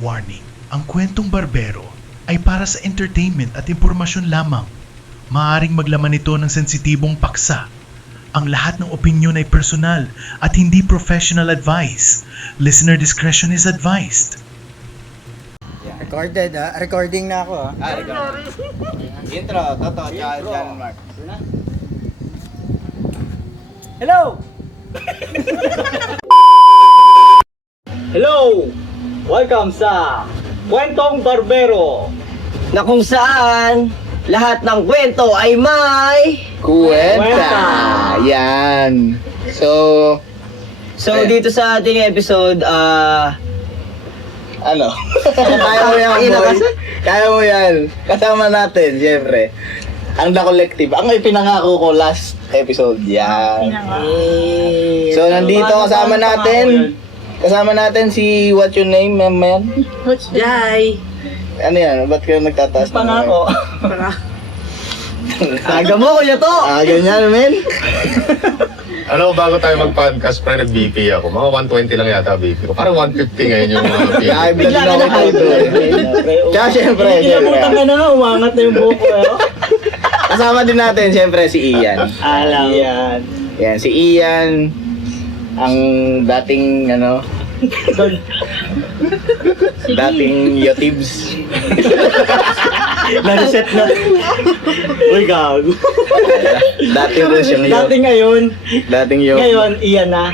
Warning, ang kwentong barbero ay para sa entertainment at impormasyon lamang. Maaaring maglaman ito ng sensitibong paksa. Ang lahat ng opinyon ay personal at hindi professional advice. Listener discretion is advised. Recorded recording na ako Record. Intro, Toto, John Mark. Hello! Hello! Welcome sa Kwentong Barbero. Na kung saan lahat ng kwento ay may Kwenta! Yan. So, dito sa ating episode ano? Kaya mo yan, boy. Kaya mo yan. Kasama natin, syempre. Ang The Collective. Ang ipinangako ko last episode. Yan. So, nandito kasama natin. Kasama natin si What's Your Name, man? Jai. Ano yan? Ba't kayo nagtataas? Pangako. Aga mo kuya to. Ganyan, men. Ano, bago tayo mag-podcast, pre, nag-BP ako. Mga 120 lang yata BP ko. Parang 150 ngayon yung mga BP. Kaya vlog na ako ito. Tsaka syempre, Kinabutan ka na nga, umangat na yung buhok ko. kasama din natin syempre si Ian. Alam. Yan. Yan, si Ian. Ang dating, dating Yotibs. Na-reset na. Uy, gago. Dating rin siyang yun. Dati ngayon. Dating yun. Ngayon, iyan na.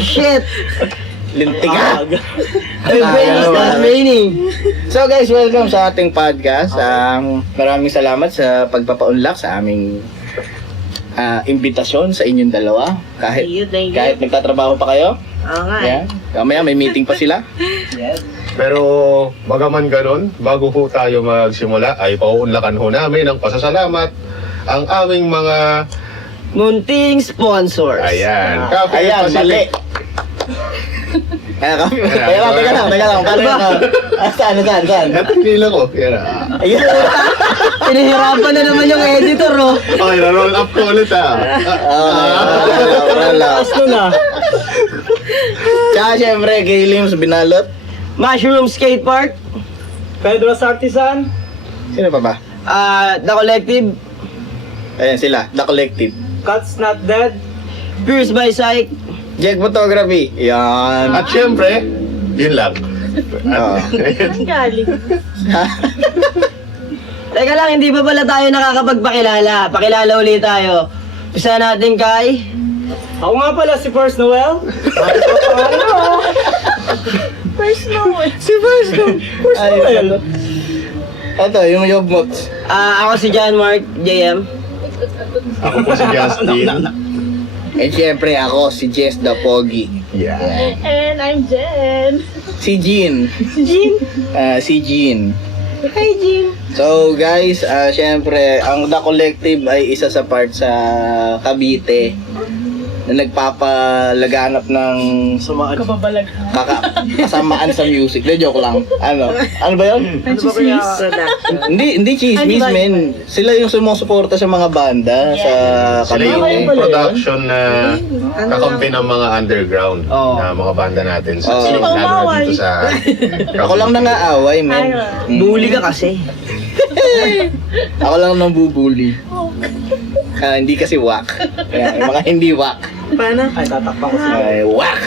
Shit. Lintik ka. The brain is not raining. So guys, welcome sa ating podcast. Maraming salamat sa pagpapaunlak sa aming imbitasyon sa inyong dalawa. Thank you. Kahit nagtatrabaho pa kayo. Okay. Yan. Mamaya may meeting pa sila. Pero, bagaman ganon, bago ho tayo magsimula, ay pauunlakan ho namin ang pasasalamat ang aming mga... Munting sponsors. Ayan. Cafe Ayan, mali. Pacific. Teka lang. Paano yun? Saan? Ito nila ko. Yan ah. Ayun. Pinahirapan na naman yung editor oh. Okay, na-roll up ko ulit ah. Wala. Taas ko na. Tsaka syempre, kay Lims Binalot. Mushroom Skate Park. Pedro's Artisan. Sino pa ba? The Collective. Ayan sila, The Collective. Cuts Not Dead. Pierce by Psych. Jack Photography. Yan. At syempre, yun lang. Oo. Teka lang, hindi pa pala tayo nakakapagpakilala. Pakilala ulit tayo. Isa natin kay... Ako nga pala si First Noel. Si First Ay, ito, yung Yobmots. ako si John Mark, JM. Ako po si Justin. And syempre, ako, si Jess the Pogi. Yeah. And I'm Jen. Si Jean. Jean? Si Jean. Hi, Jean. So guys, syempre, ang The Collective ay isa sa part sa Cavite na nagpapalaganap ng Kababalag. kasamaan sa music. De, joke lang. Ano ba yun? Hindi chismis, men. Sila yung sumusuporta sa mga banda sa Sila yung Cavite. production na kakampi ng mga underground na mga banda natin sa Oo. lalo na dito sa Ako lang nangaaway, men. Bully ka kasi. Ako lang nang bubuli. Hindi kasi wak. Kaya, yung mga hindi wak. Ay, tatakpan ko sila. Ay, wak!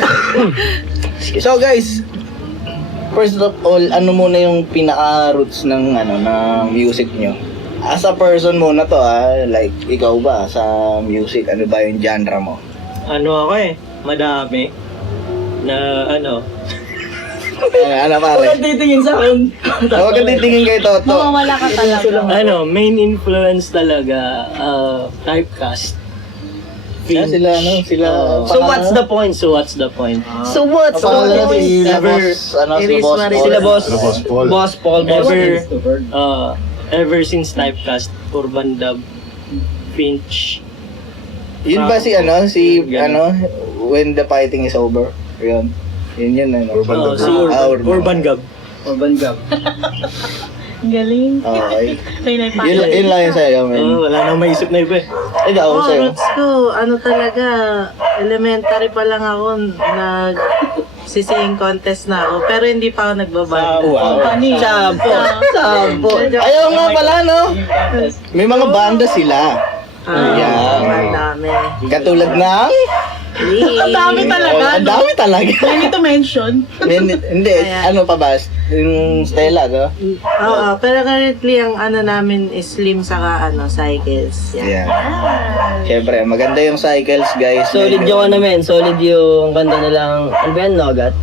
So guys, first of all, ano muna yung pinaka-roots ng music nyo? As a person muna to like ikaw ba sa music, ano ba yung genre mo? Ano ako madami. Na Ano pare? Huwag titingin sa akin. Huwag kang titingin kay Toto. Mawawala ka talaga. Main influence talaga, typecast. Sila So what's the point? So what's the point? So what's the Pangalan point? si Boss, Sila boss. Ano, Boss Paul? Boss Paul. Ever since typecast, Urban Dub, Finch. Yun ba si When the Fighting is Over? Yun. Yun Urban Dub. Si Urban. Urban Gab. Galing. Okay. Kaya na Yun lang yung sa'yo, men. Wala nang maisip na iba eh. Ikaw, sa'yo. Roots ko, ano talaga, elementary pa lang ako, sising contest na ako, pero hindi pa ako nagbabanda. Wow. Sampo. Sampo. Ayaw nga pala, no? May mga banda sila. Yan. Ang dami. Katulad ng... Ang dami talaga, Oh, ang dami talaga. I need to mention. Hindi, Ayan. ano pa ba? Yung Stella, no? Oo, pero currently ang ano namin is slim saka cycles. Yan. Yeah. Siyempre, maganda yung cycles, guys. Solid yung ano men, solid yung kanta nilang, ano ba yan, Nogat?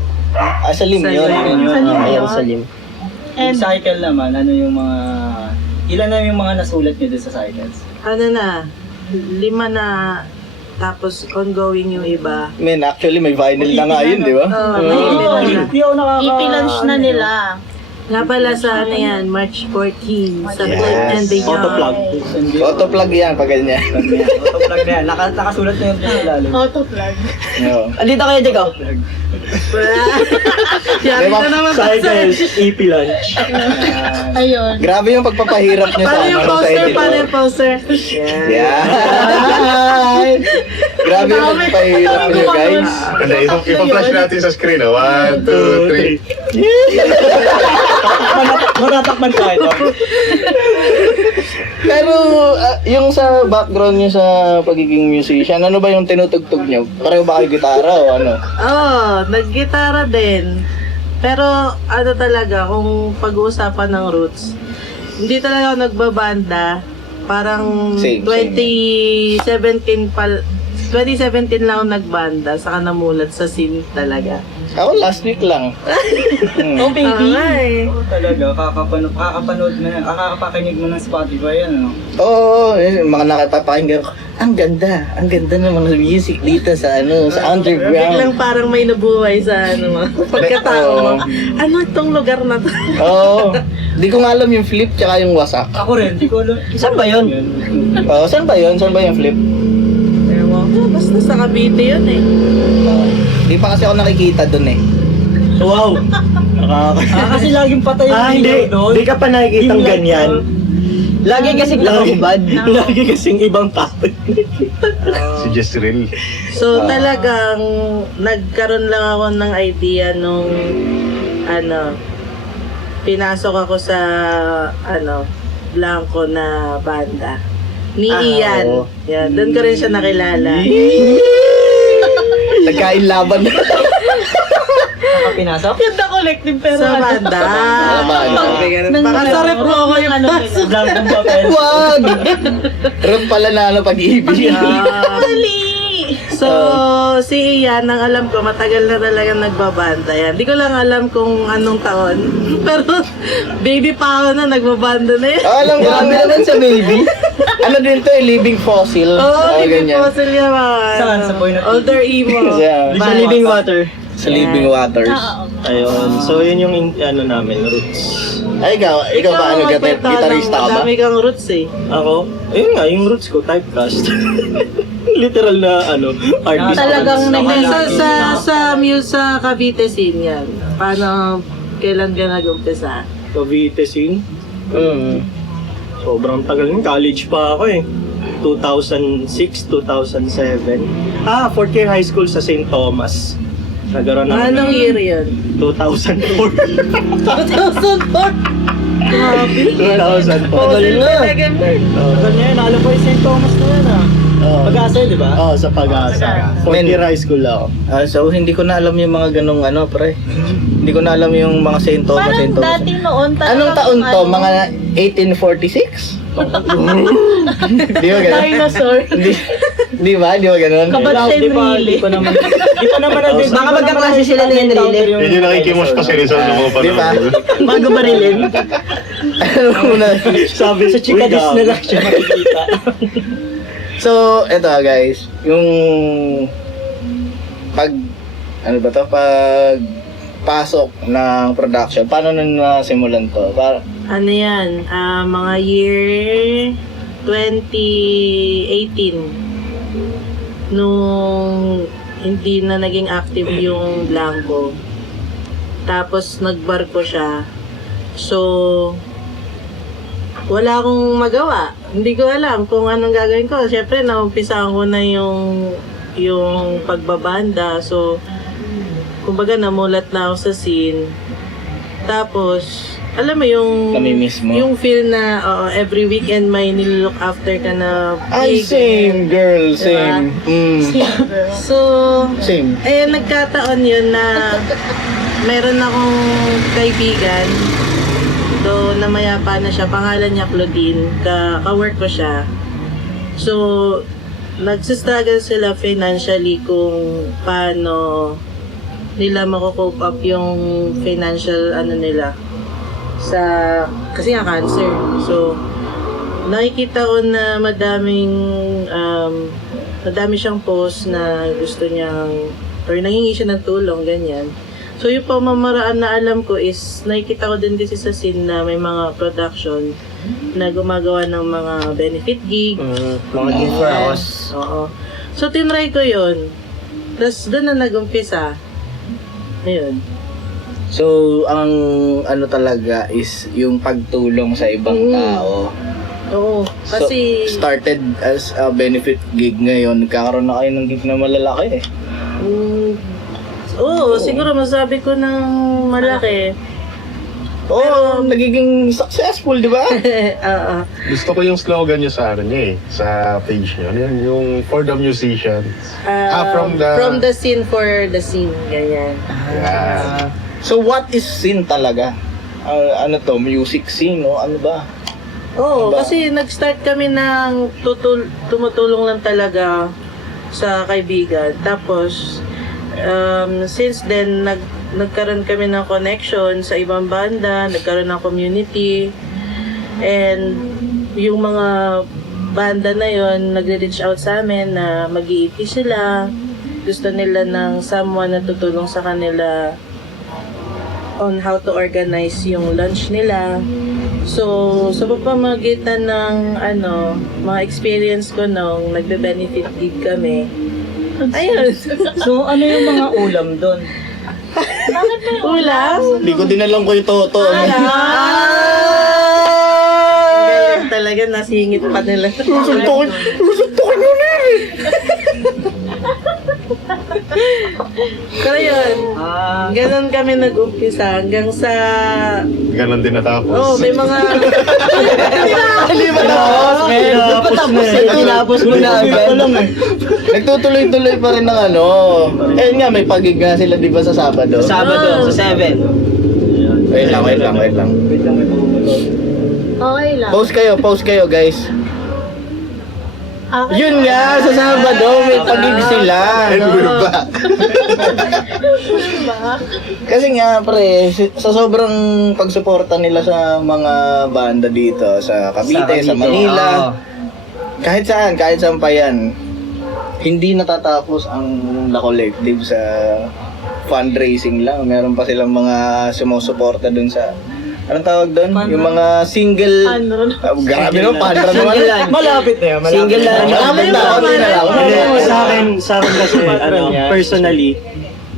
Salim yun. Ayun, Salim. And Cycle naman, ano yung mga... Ilan na yung mga nasulat niyo doon sa cycles? Ano na, 5 na, tapos ongoing yung iba. Men, actually, may vinyl na nga yun, di ba? Oo, may Hindi ako ipi-launch na nila. Nga pala sa ano yan, March 14, sa Yes. Clip and the Autoplug. Autoplug yan, pag ganyan. Autoplug na yan. Nakasulat na yun sa ilalim. Autoplug. Oo. Andito kayo, Jeko. Yari na naman Cycles, EP lunch. Ayun. Grabe yung pagpapahirap niyo sa Paano yung sa poster? edit. Paano yung poster? Yan. Grabe yung pagpapahirap niyo, guys. Hindi, ipa-flash natin sa screen. 1, 2, 3. Matatakman tayo. Pero yung sa background niyo sa pagiging musician, ano ba yung tinutugtog niyo? Pareho ba kayo gitara o ano? Naggitara din. Pero ano talaga, kung pag-uusapan ng roots, hindi talaga ako nagbabanda. Parang Same. 2017 lang ako nagbanda, saka namulat sa scene talaga. Ako last week lang. Oh, baby. Ay. Talaga, kakapanood mo na, kakapakinig mo ng Spotify yan, ano? Oo, yung mga nakapapakinggan ko. Ang ganda ng mga music dito sa sa Biglang underground. parang may nabuhay sa pagkatao mo. Ano itong lugar na to? Oo. Di ko nga alam yung flip tsaka yung wasak. Ako rin, di ko alam. Saan ba yun? Oo, saan ba yun? Saan ba yung flip? Ewan ko, basta sa Cavite yun eh. Di pa kasi ako nakikita dun eh. Wow! Kasi laging patay yung Hindi. ilaw doon. Hindi ka pa nakikitang ganyan. Lagi kasing nakahubad. Lagi kasing ibang tao. Si Jezreel. So talagang nagkaroon lang ako ng idea nung pinasok ako sa Blanco na banda. Ni Ian. oo. Yan, doon ko rin siya nakilala. Nagkain laban. Pinasok? Yun na collective pero Sa banda. Baka sa rep mo ako yung ano nila. Blankong papel. Wag! Ron pala na pag-ibig. So, si Ian, ang alam ko, matagal na talaga nagbabanda yan. Di ko lang alam kung anong taon. Pero, baby pa ako na, nagbabanda na yan. Alam ko Grabe naman sa baby. ano din to living fossil. Oo, hindi ganyan. po sila mga Saan? Sa Boy na- older emo. Yeah. Sa living water. Sa living waters. Ayun. So, yun yung namin, roots. Ay, ikaw ba? Ano, gitarista ka ba? Dami kang roots eh. Ako? Ayun nga, yung roots ko, typecast. Literal na, artist. Talagang Hindi, sa Muse sa Cavite scene yan. Paano, kailan ka nag-umpisa? Cavite scene. Mm. Sobrang tagal nun. College pa ako eh. 2006, 2007. Fourth year high school sa St. Thomas. Nagaroon ako Anong ng year yun? 2004. 2004! Grabe. 2004. Tagal na. Tagal niya yun, alam ko yung St. Thomas na yan ah. Pag-asa yun, di ba? Oo, sa Pag-asa. Fourth year high school ako. So, hindi ko na alam yung mga ganong pre. Hindi ko na alam yung mga St. Thomas, Parang St. Thomas. dati noon talagang Anong taon to? Mga 1846? Di ba ganun? Dinosaur. Di ba? Di ba ganun? Kabat siya yung rili. Di pa naman natin. Baka magkaklase sila ni Enrile. Yun yung nakikimos pa si Rizal ng mga Di ba? panahon. Bago marilin. Ano muna? Sabi sa Chikadis na lang siya makikita. So, eto guys, yung pag pasok ng production, paano na nasimulan to? Ano yan? Mga year 2018. Nung hindi na naging active yung Blanco. Tapos nagbarko siya. So, wala akong magawa. Hindi ko alam kung anong gagawin ko. Siyempre, naumpisahan ko na yung pagbabanda. So, kumbaga namulat na ako sa scene. Tapos, alam mo yung Namimiss mo? yung feel na every weekend may nilook after ka na Ay, big. same girl, same. So, Same. nagkataon yun na meron akong kaibigan do na mayapa na siya, pangalan niya Claudine, ka-work ko siya. So, nagsistruggle sila financially kung paano nila mako-cope up yung financial nila kasi nga cancer. So, nakikita ko na madami siyang post na gusto niyang or nangingi siya ng tulong, ganyan. So, yung pamamaraan na alam ko is nakikita ko din sa scene na may mga production na gumagawa ng mga benefit gig. Mga gift for us. Oo. So, tinry ko yun. Tapos, doon na nag-umpisa. Ayun. So, ang ano talaga is yung pagtulong sa ibang tao. Oo. Kasi, So, started as a benefit gig ngayon, nagkakaroon na kayo ng gig na malalaki eh. siguro masabi ko ng malaki. Oo, nagiging successful, di ba? Oo. Gusto ko yung slogan nyo sa sa page nyo. Yun, yung for the musicians. From the scene for the scene. Ganyan. Yeah. So, what is scene talaga? Ano to? Music scene, no? Ano ba? Oo, Diba? kasi nag-start kami ng tumutulong lang talaga sa kaibigan. Tapos, since then, nagkaroon kami ng connection sa ibang banda, nagkaroon ng community, and yung mga banda na yon nagre-reach out sa amin na mag-i-EP sila, gusto nila ng someone na tutulong sa kanila on how to organize yung lunch nila. So, sa pamamagitan ng mga experience ko nung nagbe-benefit gig kami, ayun. So, ano yung mga ulam doon? Ulam? Hindi ko din alam ko yung toto. Galing talaga, nasingit pa nila. Susuntukin nyo na eh! Pero yun, ganun kami nag-umpisa hanggang sa... Ganon din natapos. may mga... Hindi ba tapos? Tinapos mo na agad. Nagtutuloy-tuloy pa rin ng Eh nga, may pagig nga sila di ba sa Sabado? Sabado, sa 7. Wait lang. Okay lang. Pause kayo guys. Okay. Yun nga, sa Sabado may pagig sila. And we're back. Kasi nga pre, sa sobrang pagsuporta nila sa mga banda dito, sa Cavite, sa Manila, kahit saan pa yan, hindi natatapos ang The Collective sa fundraising lang. Meron pa silang mga sumusuporta dun sa, anong tawag doon? Yung mga single... grabe no, pandra naman. Malapit na yan. Single lang. Malapit na, konti na lang. Sa akin kasi, personally,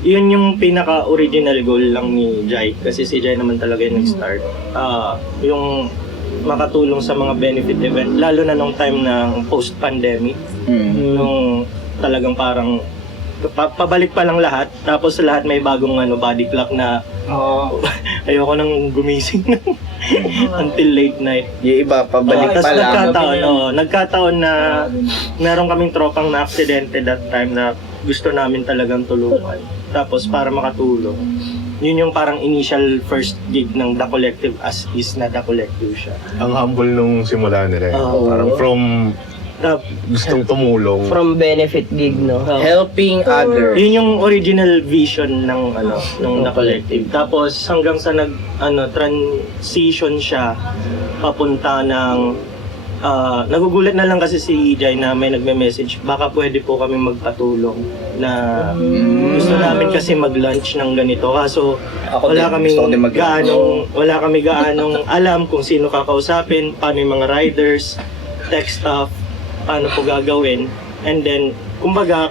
yun yung pinaka-original goal lang ni Jai. Kasi si Jai naman talaga yung nag-start. Yung makatulong sa mga benefit event, lalo na nung time ng post-pandemic. Nung talagang parang pabalik pa lang lahat, tapos lahat may bagong body clock na ayoko nang gumising until late night. Yung iba, pabalik pa lang. Nagkataon na meron kaming tropang na aksidente that time na gusto namin talagang tulungan. Tapos para makatulong, yun yung parang initial first gig ng The Collective as is na The Collective siya. Ang humble nung simula nila. Parang from gustong tumulong. From benefit gig, no? Helping others. Yun yung original vision ng ng The Collective. Tapos hanggang sa transition siya papunta ng nagugulat na lang kasi si Jai na may nagme-message, baka pwede po kami magpatulong na gusto namin kasi mag-lunch ng ganito. Kaso wala kami gaanong alam kung sino kakausapin, paano yung mga riders, tech staff, paano po gagawin, and then kumbaga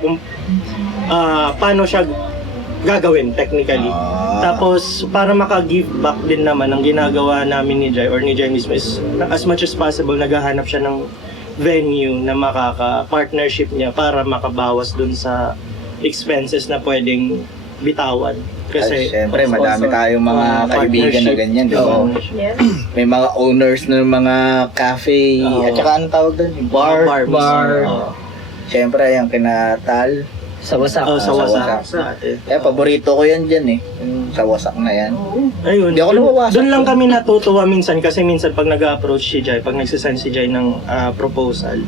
paano siya gagawin technically. Tapos para maka-give back din naman ang ginagawa namin ni Jai or ni Jai mismo is as much as possible naghahanap siya ng venue na makaka-partnership niya para makabawas dun sa expenses na pwedeng bitawan. Kasi Siyempre, madami tayong mga kaibigan na partnership. ganyan, di ba? Oo. Yes. May mga owners ng mga cafe, Oo. at saka anong tawag doon? Bar. Bar. Oo. Siyempre, yung kinatal. Sa wasak. Oh, sa sa wasak. wasak. Dati. Kaya paborito ko yan dyan eh. Yung sa wasak na yan. Ayun. Hindi ako nawawasak. Doon lang kami natutuwa minsan kasi minsan pag nag-approach si Jai, pag nagsasend si Jai ng proposal,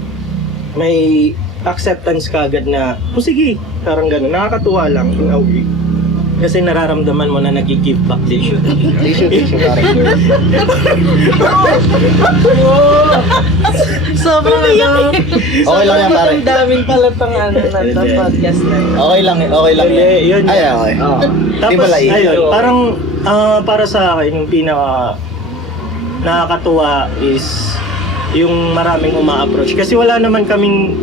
may acceptance kagad na, sige, parang gano'n. Nakakatuwa lang in a way. Kasi nararamdaman mo na nag-give back din siya. Tissue, parang. Sobrang ano. Okay lang yan, pare. Ang daming pala pang ano na podcast na yun. Okay lang yan. Yun. Ay, okay. Di Tapos, pala eh. ayun, parang para sa akin, yung pinaka nakakatuwa is yung maraming uma-approach. Kasi wala naman kaming,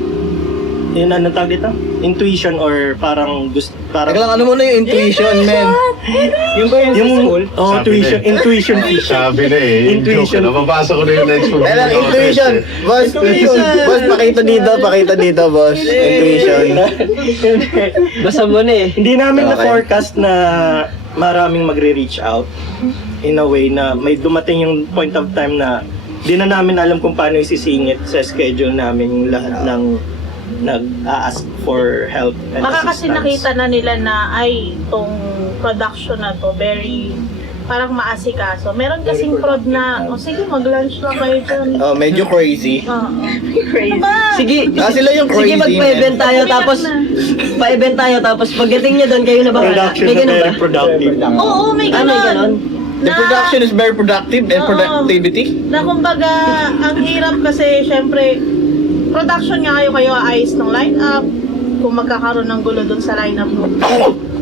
yun, anong tawag dito? Intuition or parang gusto, Teka lang, ano muna yung intuition, men? yung ba yung school? Oh, Sabi tuition, na eh. intuition fishing. Sabi na eh. Intuition. Joke na. Mabasa ko na yung next movie. Teka lang, intuition. Boss, boss, pakita dito, boss. Intuition. Basta mo na eh. Hindi namin Okay. na-forecast na maraming magre-reach out in a way na may dumating yung point of time na di na namin alam kung paano isisingit sa schedule namin yung lahat ng nag-a-ask for help and Baka kasi assistance. nakita na nila na ay itong production na to very parang maasikaso. Meron kasing prod na, sige mag-lunch lang kayo dyan. Oh, medyo crazy. Oo. Crazy. Sige, Sila yung crazy, sige magpa-event tayo tapos pa-event tayo tapos pagdating niyo doon kayo na bahala. Production May na ganun ba? very productive. Oo, may Ah, may ganon. ganon? The production is very productive and Oo. productivity. Na kumbaga, ang hirap kasi syempre, production nga kayo ayos ng line-up, kung magkakaroon ng gulo dun sa line-up mo.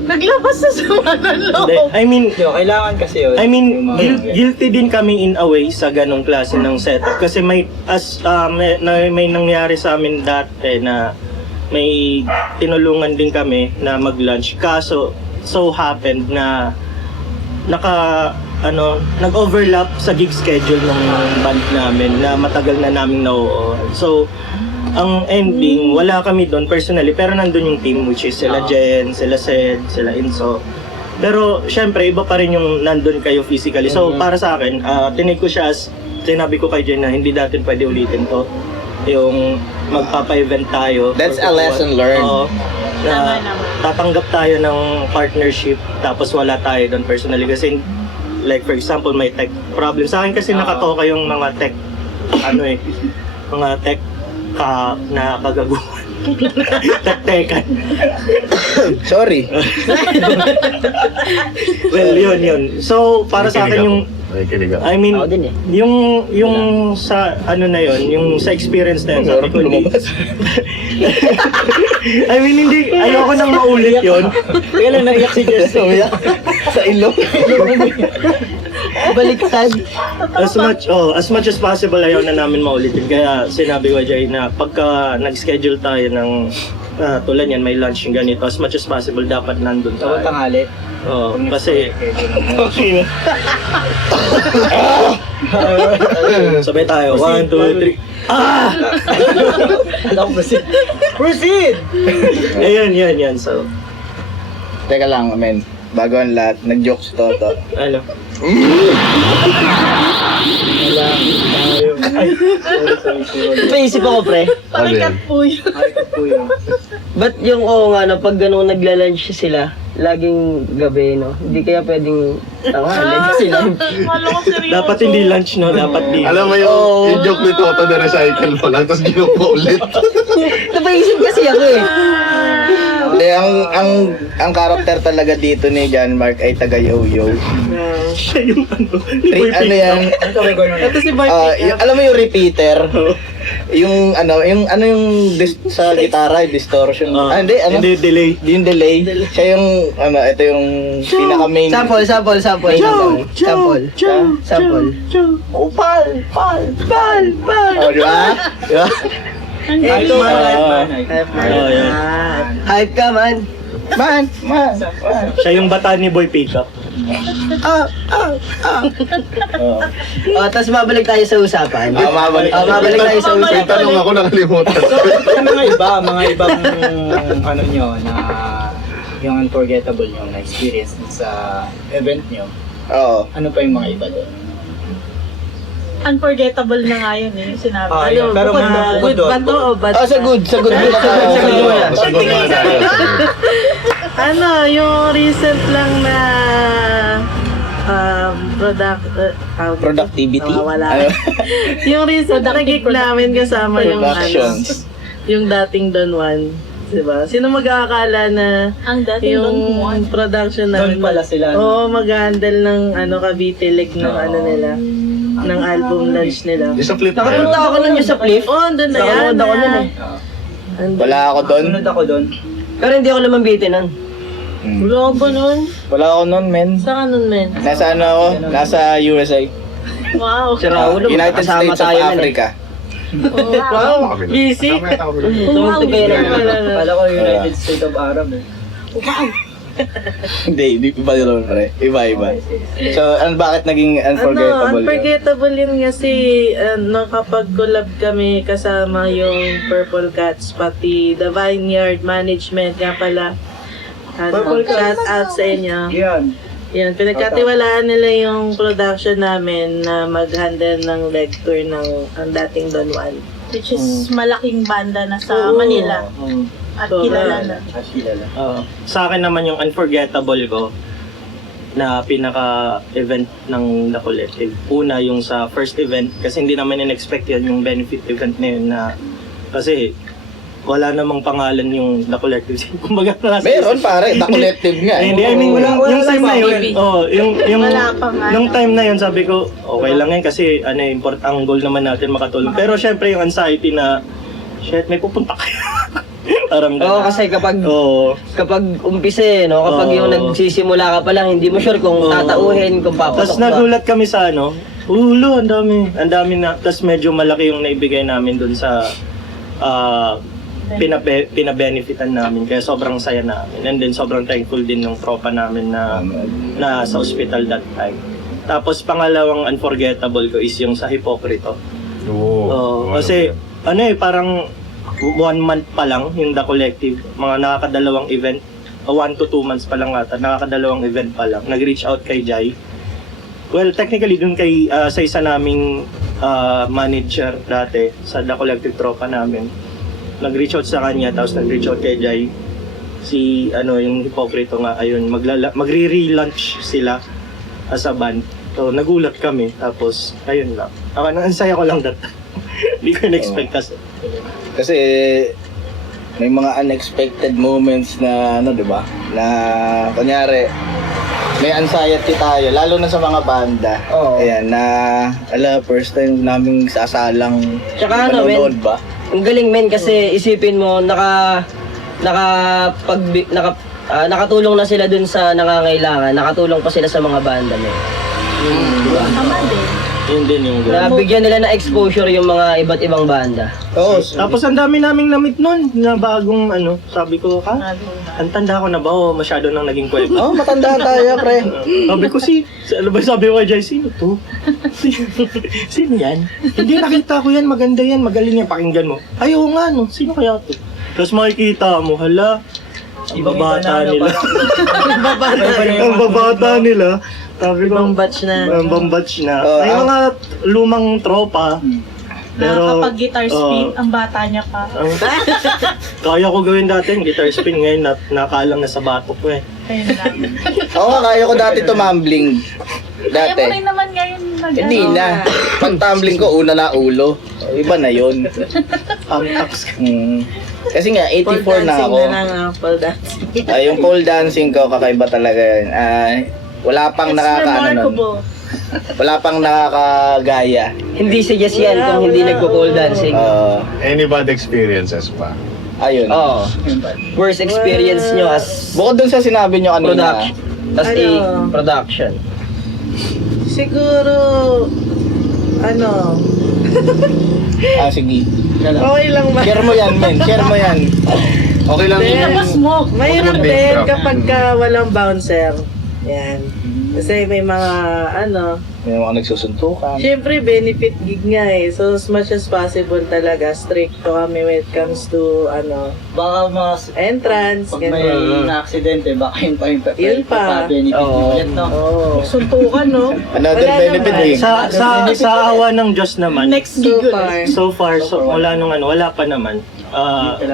Naglabas na sama ng loob. Hindi, I mean, Kailangan kasi yun. guilty din kami in a way sa ganong klase ng setup kasi may may nangyari sa amin dati na may tinulungan din kami na mag-lunch kaso so happened na nag-overlap sa gig schedule ng band namin na matagal na namin nauo. So, ang ending, wala kami doon personally, pero nandun yung team which is sila Jen, sila Sed, sila Inso. Pero, syempre, iba pa rin yung nandun kayo physically. So, para sa akin, tinake ko siya as, sinabi ko kay Jen na hindi natin pwede ulitin to. Yung magpapa-event tayo. That's a lesson learned. Oo. Tama Na naman. tatanggap tayo ng partnership tapos wala tayo doon personally kasi like for example may tech problem sa akin kasi nakatoka yung mga tech mga tech na kagaguhan tech-tekan. Sorry. Well yun so para sa akin yung Nakikinig ako. I mean Ako din eh. yung sa ano na yun yung sa experience na yun sabi ko hindi I mean hindi ayoko nang maulit yun. Kaya lang naiyak si Jesse. Sa ilong. Baliktad. As much as possible ayaw na namin maulitin kaya sinabi ko Jay na pagka nag-schedule tayo ng tulad yan may lunch yung ganito as much as possible dapat nandun tayo. Tanghali. Oo, kasi sabay tayo 1, 2, 3 Alam ko Proceed! Ayan so Teka lang, men. Bago ang lahat, nag-joke si Toto. ano Naisip ako pre. Pakikat po yun. Ba't yung nga no, pag ganun nagla-lunch sila, laging gabi no? Hindi kaya pwedeng tanghali sila. Kala ko seryoso. dapat hindi lunch no dapat dinner. Alam mo yung joke ni Toto na recycle mo lang, tapos ginawa mo ulit. Napaisip kasi ako eh. Hindi, ang karakter talaga dito ni John Mark ay taga Yo-Yo. Siya yung ni Boy Ano Pink. yan? Ito si Boy Alam mo yung repeater? yung sa gitara, yung distortion. Hindi, Hindi delay. yung delay. Siya yung, ito yung pinaka-main. Sample. Oh, di ba? Di ba? Oh, yan. Hype ka man. Man. Siya yung bata ni Boy Pickup. Tapos babalik tayo sa usapan. Mabalik. Babalik tayo sa May usapan. tanong ako nakalimutan. Yung mga ibang ano nyo na yung unforgettable nyo na experience sa event nyo, Oo. ano pa yung mga iba doon? Unforgettable na nga yun eh, yung sinabi. Ayun, pero Bukod mga good ba to o bad Sa ba? good muna tayo. Sagot na tayo. Ano, yung recent lang na Productivity? Wala. Yung recent na gig namin kasama yung Productions. yung dating Don Juan. Diba? Sino mag-aakala na Ang dating yung Don Juan. production Doon namin pala sila. no? Oo, mag-handle ng Cavite Lake ng ano nila, ng album launch nila. Isa flip na Nakapunta yan. ako nun yung sa Cliff. Oo, andun na yan. Nakapunta ako nun eh. Wala ako doon. Sunod ako doon. Pero hindi ako lumambiti nun. Wala ka ba nun? Wala ako noon, men. Saan ka nun, men? Nasa ano ako? Nasa USA. Wow. Si Raulo, United kasama States of tayo nun eh. Africa. Wow. Busy. Tumutugay na. Kala ko United States of Arab eh. Hindi, iba yun pre. Iba. So, bakit naging unforgettable yun? Unforgettable yun kasi kapag collab kami kasama yung Purple Cats, pati The Vineyard Management nga pala. Shout out sa inyo. Yan. Yan, pinagkatiwalaan nila yung production namin na mag-handle ng leg tour ng ang dating Don Juan. Which is malaking banda na sa Oo. Manila. At kilala na. Sa akin naman yung unforgettable ko na pinaka-event ng The Collective. Una, yung sa first event, kasi hindi naman in-expect yan yung benefit event na yun na kasi wala namang pangalan yung The Collective. Kumbaga nasa Meron pare, The Collective nga. Eh, hindi, I mean, yung time na yun, yung Wala pa nga. nung time na yun, sabi ko, okay lang yan kasi ang goal naman natin makatulong. Pero syempre yung anxiety na, shit, may pupunta kayo. Parang Oo, kasi kapag umpisa no, kapag Oo. yung nagsisimula ka pa lang, hindi mo sure kung tatauhin, kung papasok Tapos ba. nagulat kami sa ang dami na. Tapos medyo malaki yung naibigay namin dun sa pinabenefitan namin. Kaya sobrang saya namin. And then sobrang thankful din ng tropa namin na sa hospital that time. Tapos pangalawang unforgettable ko is yung sa Hipokrito. Kasi parang 1 month pa lang yung The Collective. Mga nakakadalawang event. 1 to 2 months pa lang ata. Nakakadalawang event pa lang. Nag-reach out kay Jai. Well, technically dun sa isa naming manager dati sa The Collective tropa namin. Nag-reach out sa kanya, tapos nag-reach out kay Jai. Yung Hipokrito nga, ayun, magre-relaunch sila as a band. So, nagulat kami, tapos, ayun lang. Ang saya ko lang that. Hindi ko in-expect Kasi may mga unexpected moments na di ba? Na kunyari may anxiety tayo lalo na sa mga banda. Oo. Ayan na first time naming sasalang Tsaka manonood ba? Ang galing men kasi isipin mo nakatulong na sila dun sa nangangailangan, nakatulong pa sila sa mga banda men. Diba? Tama din. Yun din yung Nabigyan nila ng exposure yung mga iba't ibang banda. Oo. Tapos ang dami naming namit nun na bagong sabi ko, ang tanda ko na ba o masyado nang naging kwento? Oh, matanda tayo, pre. Sabi ko sabi ko kay Jai, sino to? Sino yan? Hindi, nakita ko yan, maganda yan, magaling yan, pakinggan mo. Ay, oo nga, no, sino kaya to? Tapos makikita mo, hala, ang babata nila. Ang babata nila. Sabi ko, Ibang batch na. Ibang batch na. Oh, May mga lumang tropa. Pero, Nakakapag guitar spin, ang bata niya pa. kaya ko gawin dati yung guitar spin ngayon, nakalang na sa batok ko eh. Ayun lang. Oo, kaya ko dati tumambling. Kaya Dati. mo rin naman ngayon Hindi na. Pag tumbling ko, una na ulo. Iba na yun. Ang tax ka. Kasi nga, 84 na ako. Pole dancing. Yung pole dancing ko, kakaiba talaga yun. Wala pang remarkable. Wala pang nakakagaya. Hindi si Jess yan kung hindi nagpo-pole dancing. Any bad experiences pa? Ayun. Oo. Worst experience nyo as Bukod dun sa sinabi nyo kanina. production. As a production. Siguro, Sige. okay lang ba? Share mo yan, men. Share mo yan. Okay lang Then, yun. mahirap Okay, din drop. kapag walang bouncer. Yan. Kasi may mga May mga nagsusuntukan. syempre benefit gig nga eh. So as much as possible talaga, stricto kami when it comes to Baka mas entrance, pag may ganun. na-aksidente, baka yun pa yung Yun pa. benefit Oo. ulit, no? Oh. Suntukan, no? Another Wala benefit naman. eh. Sa awa ng Diyos naman, Next So gig far. so far, wala pa naman.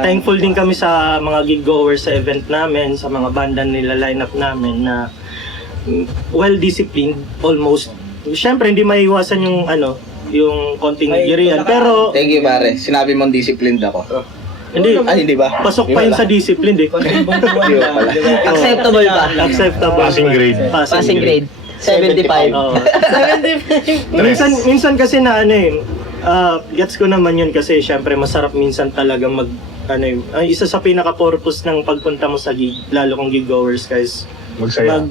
Thankful din kami sa mga gig goers sa event namin, sa mga banda nila lineup namin na well-disciplined almost. Siyempre, hindi maiwasan yung yung konting girian. Pero, Thank you pare. Sinabi mong disciplined ako. hindi. Hindi ba? Pasok pa yun sa discipline eh. Hindi ba pala? Acceptable ba? Acceptable. Passing grade. Passing grade. 75. Oo. 75. minsan kasi na gets ko naman yun kasi syempre masarap minsan talagang isa sa pinaka-purpose ng pagpunta mo sa gig, lalo kung gig goers guys, Magsaya.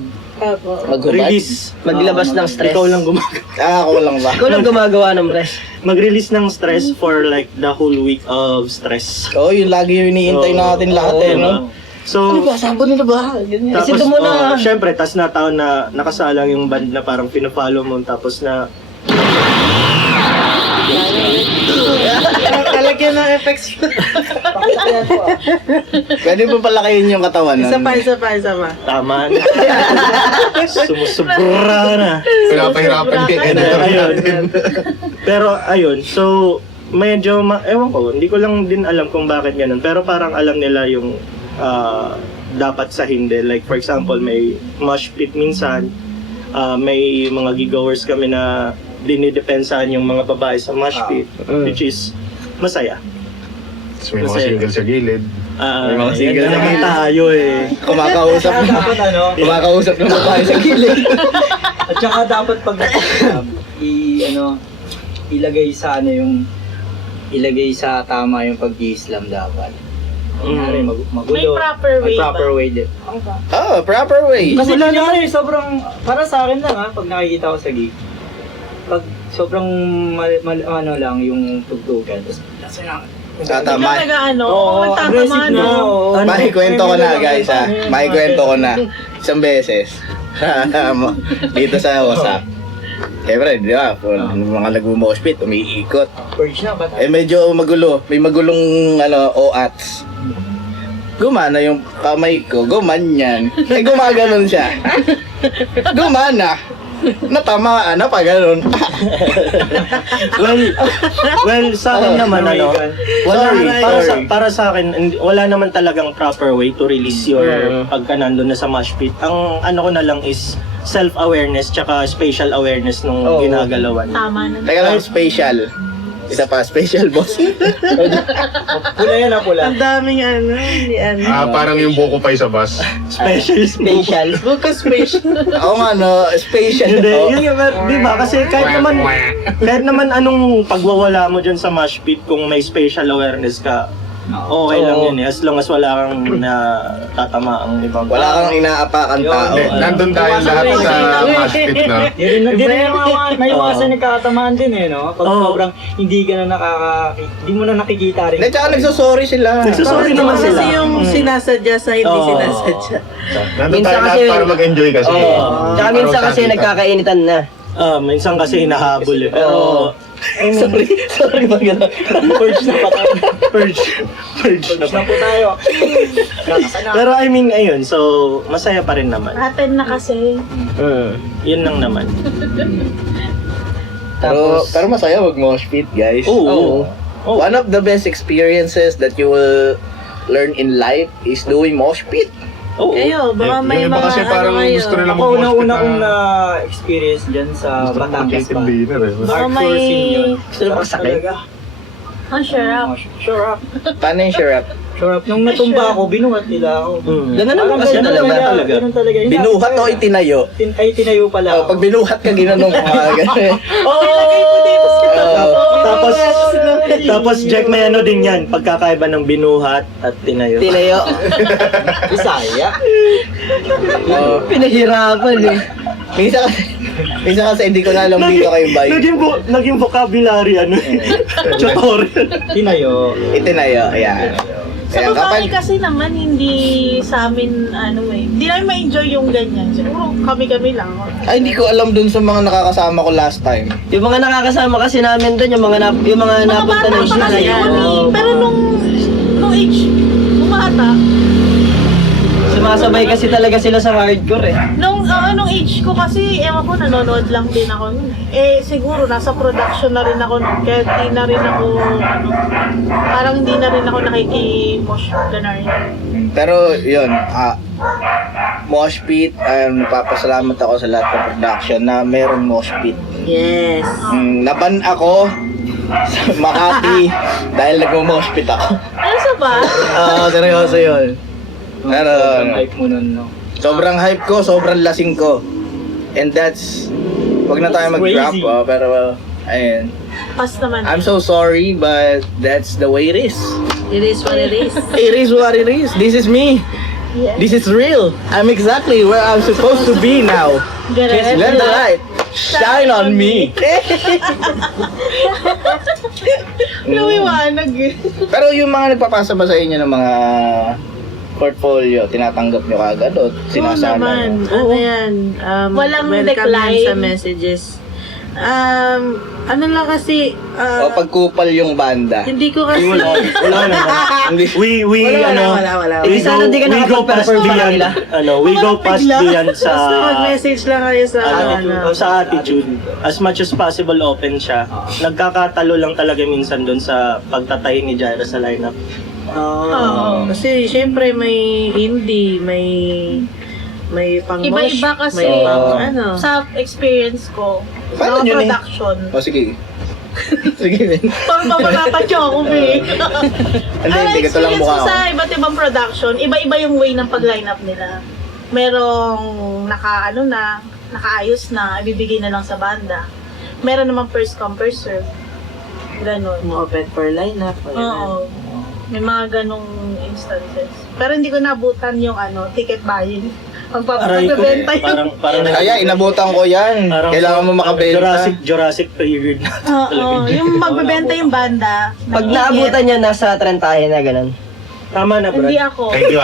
mag-release. Maglabas ng stress. Ikaw lang gumagawa. Ako lang ba? Ikaw lang gumagawa ng press. Mag-release ng stress for like the whole week of stress. Oo, yun lagi yung iniintay natin lahat eh, no? So, Sabon nila ba? Ganyan. tapos, Kasi doon mo na- syempre, tas na taon na nakasalang yung band na parang pinafollow mo, tapos na Talagyan ng effects. Pwede mo palakayin yung katawan. Isa pa. tama na. Sumusubra na. Pinapahirapan yung editor Ayun. natin. Pero ayun, so medyo ewan ko, hindi ko lang din alam kung bakit ganun. Pero parang alam nila yung dapat sa hindi. Like for example, may mosh pit minsan. May mga gig-goers kami na dinidepensahan yung mga babae sa mosh pit, which is masaya. Tapos may mga single sa gilid. May mga single yan na naman gilid. tayo eh. Kumakausap na. Dapat Kumakausap ng babae sa gilid. at saka dapat pag ilagay sa tama yung pag-i-islam dapat. Kunyari, magulo. May proper way May proper ba? way din. Oh, proper way. Kasi kunyari, sobrang, para sa akin lang pag nakikita ko sa gig, pag sobrang lang yung tugtugan, tapos nasa lang. Tatama. Aggressive na. Oo. Makikwento ko na guys ha. Makikwento ko na. Isang beses. Dito sa WhatsApp. Siyempre, di ba? Mga nag-moshpit, umiikot. Purge na ba tayo? Medyo magulo. May magulong OATs. Gumana yung kamay ko. Gumanyan. Gumaganon siya. Gumana. Natamaan na pa ganun. well, sa akin naman para sa akin wala naman talagang proper way to release your pagka nandun na sa mosh pit. Ang ko na lang is self-awareness tsaka spatial awareness nung ginagalawan. Tama na. Teka lang, special. Isa pa, special boss. Pula yan pula. Ang daming Parang yung buko pa sa bus. Special. Buka special. Oo nga no, special. Hindi, Oh. yun yung, di ba? Kasi kahit naman anong pagwawala mo dyan sa mosh pit kung may spatial awareness ka, okay lang yun eh. As long as wala kang natatama ang ibang Wala kang inaapakan tao. Nandun tayo lahat sa mosh pit na. Hindi rin may iwasan nagkakatamaan din eh, no? Pag sobrang hindi mo na nakikita rin. At saka nagsosorry sila. Nagsusorry naman sila. Kasi yung sinasadya sa hindi sinasadya. Nandun Minsan tayo lahat kasi- para mag-enjoy kasi. Tsaka minsan kasi nagkakainitan na. Minsan kasi hinahabol eh. Pero, Sorry ba gano'n? Purge na pa tayo. purge Purge na po tayo. Pero I mean, ayun, so masaya pa rin naman. Aten na kasi. Yun lang naman. Pero masaya mag-mosh pit, guys. Oo. One of the best experiences that you will learn in life is doing mosh pit. Oo. Kayo, baka may Yung iba mga kasi parang kayo. gusto nila Ako mag-mosh pit una kong na na-experience dyan sa gusto nila Batangas mag-chicken pa. dinner eh. Baka Hardcore may... scene yun. Gusto na makasakit. Talaga. Ang sharap. Sure up. Paano yung sure up? Sure up. Nung natumba ako, binuhat nila ako. Ganun naman kasi Ganun talaga. Ganun talaga. Binuhat o itinayo? Ay, tinayo pala Oh, ako. pag binuhat ka, ginanong ka. Ganun. Tapos Jack, may ano din yan, pagkakaiba ng binuhat at tinayo. Tinayo. Bisaya. Oh. Pinahirapan eh. Minsan kasi hindi ko na alam dito kayo ba. Naging vocabulary ano tutorial. Tinayo. Itinayo, ayan. Sa Kaya babae kapag- kasi naman, hindi sa amin, hindi namin ma-enjoy yung ganyan. Siguro kami-kami lang. Ay, hindi ko alam dun sa mga nakakasama ko last time. Yung mga nakakasama kasi namin doon, yung mga napunta Bata ng pa sila kasi yan. kami. Pero nung age, bumata, Sumasabay kasi talaga sila sa hardcore eh. nung age ko kasi, ewan ko, nanonood lang din ako nun. Siguro, nasa production na rin ako nun. Kaya di na rin ako, parang hindi na rin ako nakikimosh, ganun. Pero yun, mosh pit, nagpapasalamat ako sa lahat ng production na meron mosh pit. Yes. Naban ako sa Makati dahil nag-mosh pit ako. Ano sa ba? Seryoso yun. Pero, Sobrang hype mo nun, no? sobrang hype ko, sobrang lasing ko. And that's, wag na tayo mag-drop, crazy. pero, ayun. Pas naman. I'm so sorry, but that's the way it is. It is what it is. It is what it is. This is me. Yes. This is real. I'm exactly where I'm supposed to be now. Ganun. Let the light shine on me. Lumiwanag eh. Pero yung mga nagpapasa ba sa inyo ng mga portfolio, tinatanggap nyo kagad o Oo sinasana naman. nyo? Ano yan? Walang welcome decline. yan sa messages. Ano lang kasi, O pagkupal yung banda. hindi ko kasi... Wala naman. Hindi. We Wala. we Eh, sana di ka we go past nakapag-perform beyond kanila. we go past beyond sa Basta mag-message lang kayo sa sa attitude. As much as possible open siya. Nagkakatalo lang talaga minsan doon sa pagtatay ni Jaira sa lineup. Oo. Kasi syempre may indie, may pang Iba-iba kasi. may pang Sa experience ko, Paano sa yun eh? production. O sige. Sige, Ben. Parang babagatan niyo ako, eh. Hindi, ito lang experience mukha ko ko. sa iba't ibang production, iba-iba yung way ng pag-line up nila. Merong nakaayos na, ibibigay na lang sa banda. Meron naman first come, first serve. Ganon. open for lineup. Oo. May mga ganong instances. Pero hindi ko nabutan yung ticket buying. Aray ko, Magbebenta yung... parang Kaya inabutan ko yan. Kailangan mo makabenta. Jurassic period na. Oo, yung magbebenta yung banda. Pag ng ticket. naabutan niya, nasa trentahe na ganun. Tama na, Brad. Hindi ako. Thank you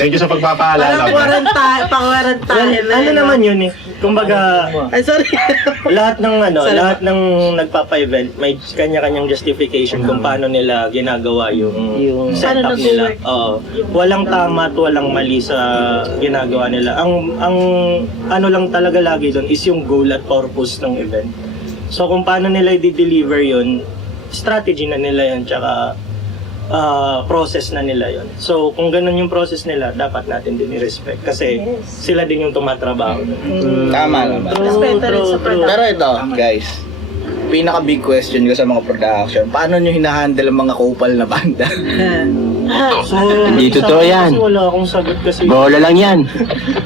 Thank you sa pagpapaalala. Parang pang-quarantine. Ano naman yun eh. Kumbaga, Ay, sorry. lahat ng nagpapa-event may kanya-kanyang justification kung paano nila ginagawa yung setup Paano nila. nag-work? Oo. Walang tama at walang mali sa ginagawa nila. Ang ano lang talaga lagi doon is yung goal at purpose ng event. So kung paano nila i-deliver yun, strategy na nila yun, tsaka process na nila yon. So, kung ganun yung process nila, dapat natin din i-respect. Kasi sila din yung tumatrabaho. Tama naman. Respeto rin sa production. Pero ito, guys, pinaka big question ko sa mga production, paano nyo hinahandle ang mga kupal na banda? So, Hindi totoo yan. Kasi wala akong sagot kasi. Bola lang yan.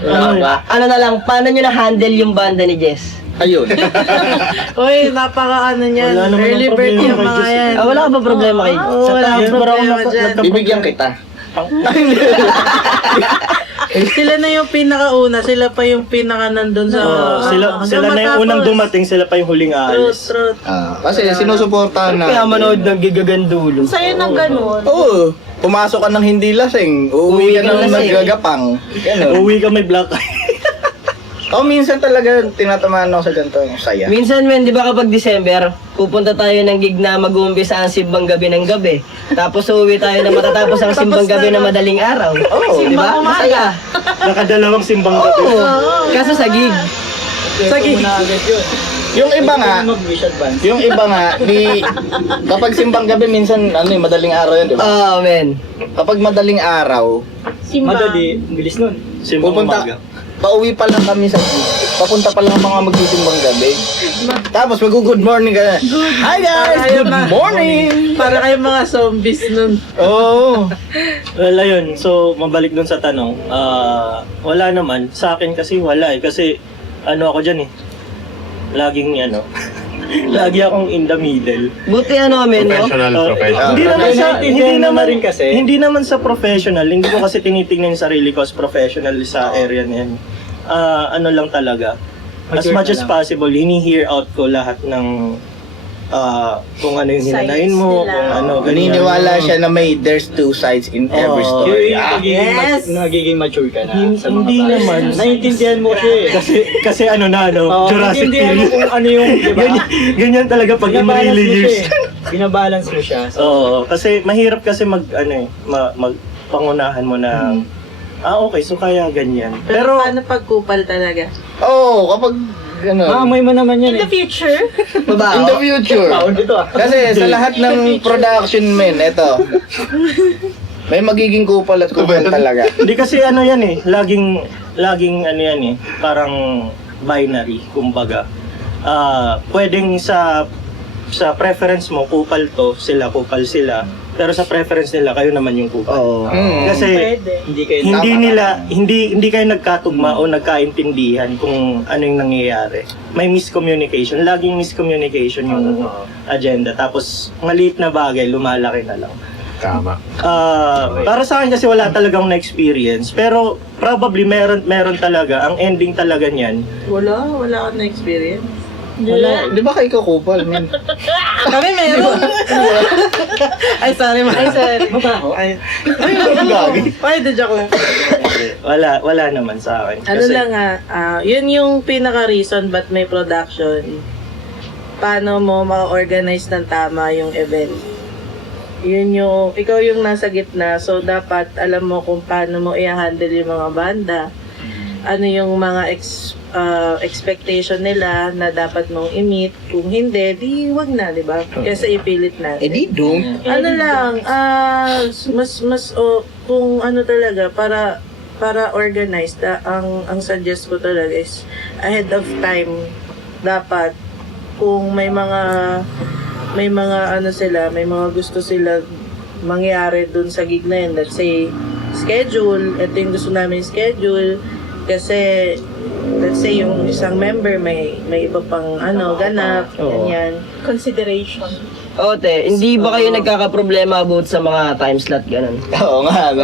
Wala ba? Ano na lang, paano nyo na-handle yung banda ni Jess? Ayun. Uy, napaka niyan. Wala naman Early ang bird problema yung kay mga Jess. yan. Wala ka ba problema kay Oo, wala akong problema dyan. Bibigyan kita. Sila na yung pinakauna, sila pa yung pinaka nandun sa... Sila na yung unang dumating, sila pa yung huling aalis. Truth. Kasi sinusuportahan na. Kaya manood ng gigagandulo. Sa'yo ng ganun. Oo. Pumasok ka ng hindi lasing, uuwi ka ng nagagapang. Ganun. Uwi ka may black eye. Minsan talaga tinatamaan ako sa ganito yung saya. Minsan men, di ba kapag December, pupunta tayo ng gig na mag-uumpisa ang simbang gabi ng gabi. Tapos uuwi tayo na matatapos ang simbang gabi na madaling araw. Oo. Di ba? Masaya. Nakadalawang simbang gabi. Kaso sa gig. Sa yung iba nga, kapag simbang gabi minsan madaling araw yun, di ba? Oh, men. Kapag madaling araw, Simba. bilis nun. Simbang pupunta, umaga. pauwi pa lang kami sa gig. Papunta pa lang mga magsisimbang gabi. Tapos mag-good morning ka na. Hi guys! Good morning! Para kayo mga zombies nun. Oo. Well, ayun. So, mabalik dun sa tanong. Wala naman. Sa akin kasi wala eh. Kasi, ako dyan eh. Laging lagi akong in the middle. Buti men, no? Professional. Hindi naman sa professional. Hindi ko kasi tinitingnan yung sarili ko as professional sa area na yan. Lang talaga. As much as possible, hini-hear out ko lahat ng kung ano yung Sides hinanayin mo, nila. kung ano, ganyan. Naniniwala siya na there's two sides in every Oo. story. Yung nagiging mature ka na sa mga Hindi bagay. naman. Naiintindihan mo siya eh. Kasi ano na, Jurassic naiintindihan mo Period. kung ano yung, di ba? Ganyan talaga pag in Binabalance really mo siya years. eh. Binabalance mo siya. So, Oo, kasi mahirap kasi magpangunahan mo na, okay, so kaya ganyan. Pero Pero, paano pag kupal talaga? Oo, kapag gano'n. maamoy mo naman yan In eh. the future, In the future. Baon dito ah. Kasi sa lahat ng production men, eto. May magiging kupal at kupal talaga. hindi kasi ano yan eh, laging ano yan eh, parang binary, kumbaga. Pwedeng sa preference mo, kupal to, kupal sila. Pero sa preference nila, kayo naman yung kupal. Oo. Kasi pwede. Hindi kayo hindi kayo nagkatugma o nagkaintindihan kung ano yung nangyayari. May miscommunication, laging miscommunication yung agenda. Tapos maliit na bagay, lumalaki na lang. Tama. Para sa akin kasi wala talagang na-experience, pero probably meron talaga. Ang ending talaga niyan, Wala ka na experience. Wala. Di ba kayo kupal, men? Kami meron. Ay, sorry. Mabaho. Ay, Gagi. the joke lang. wala naman sa akin. Ano lang yun yung pinaka-reason ba't may production. Paano mo ma-organize ng tama yung event. Yun yung, ikaw yung nasa gitna, so dapat alam mo kung paano mo i-handle yung mga banda. Ano yung mga expectation nila na dapat mong i-meet. Kung hindi, di wag na, di ba? Kasi ipilit natin. Di don't. Ano lang, kung ano talaga, para organized, ang suggest ko talaga is ahead of time, dapat, kung may mga gusto sila mangyari dun sa gig na yun, let's say, schedule, ito yung gusto namin schedule, kasi, let's say, yung isang member may iba pang ganap, ganyan. Consideration. Ote, hindi ba kayo nagkakaproblema about sa mga time slot ganun? Oo nga, no?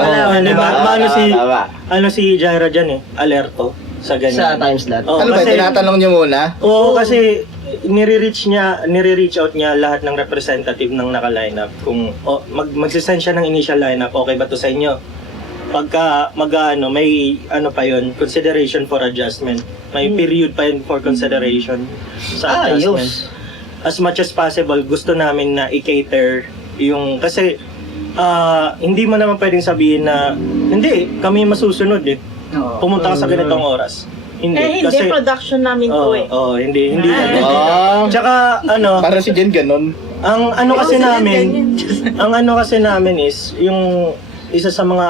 Ano si Jaira dyan eh, alerto sa ganyan. Sa time slot? Oo, Ano ba, kasi- tinatanong niyo muna? Oo, kasi nire-reach out niya lahat ng representative ng naka-lineup. Kung magsisend siya ng initial lineup, okay ba to sa inyo? Pagka may pa yun, consideration for adjustment. May period pa yun for consideration sa adjustment. Ayos. As much as possible, gusto namin na i-cater yung, kasi hindi mo naman pwedeng sabihin na, hindi, kami masusunod eh. Pumunta ka sa ganitong oras. Hindi, Hindi, production namin to eh. hindi. Ah, Tsaka, para si Jen ganon. ang ano kasi namin is, yung isa sa mga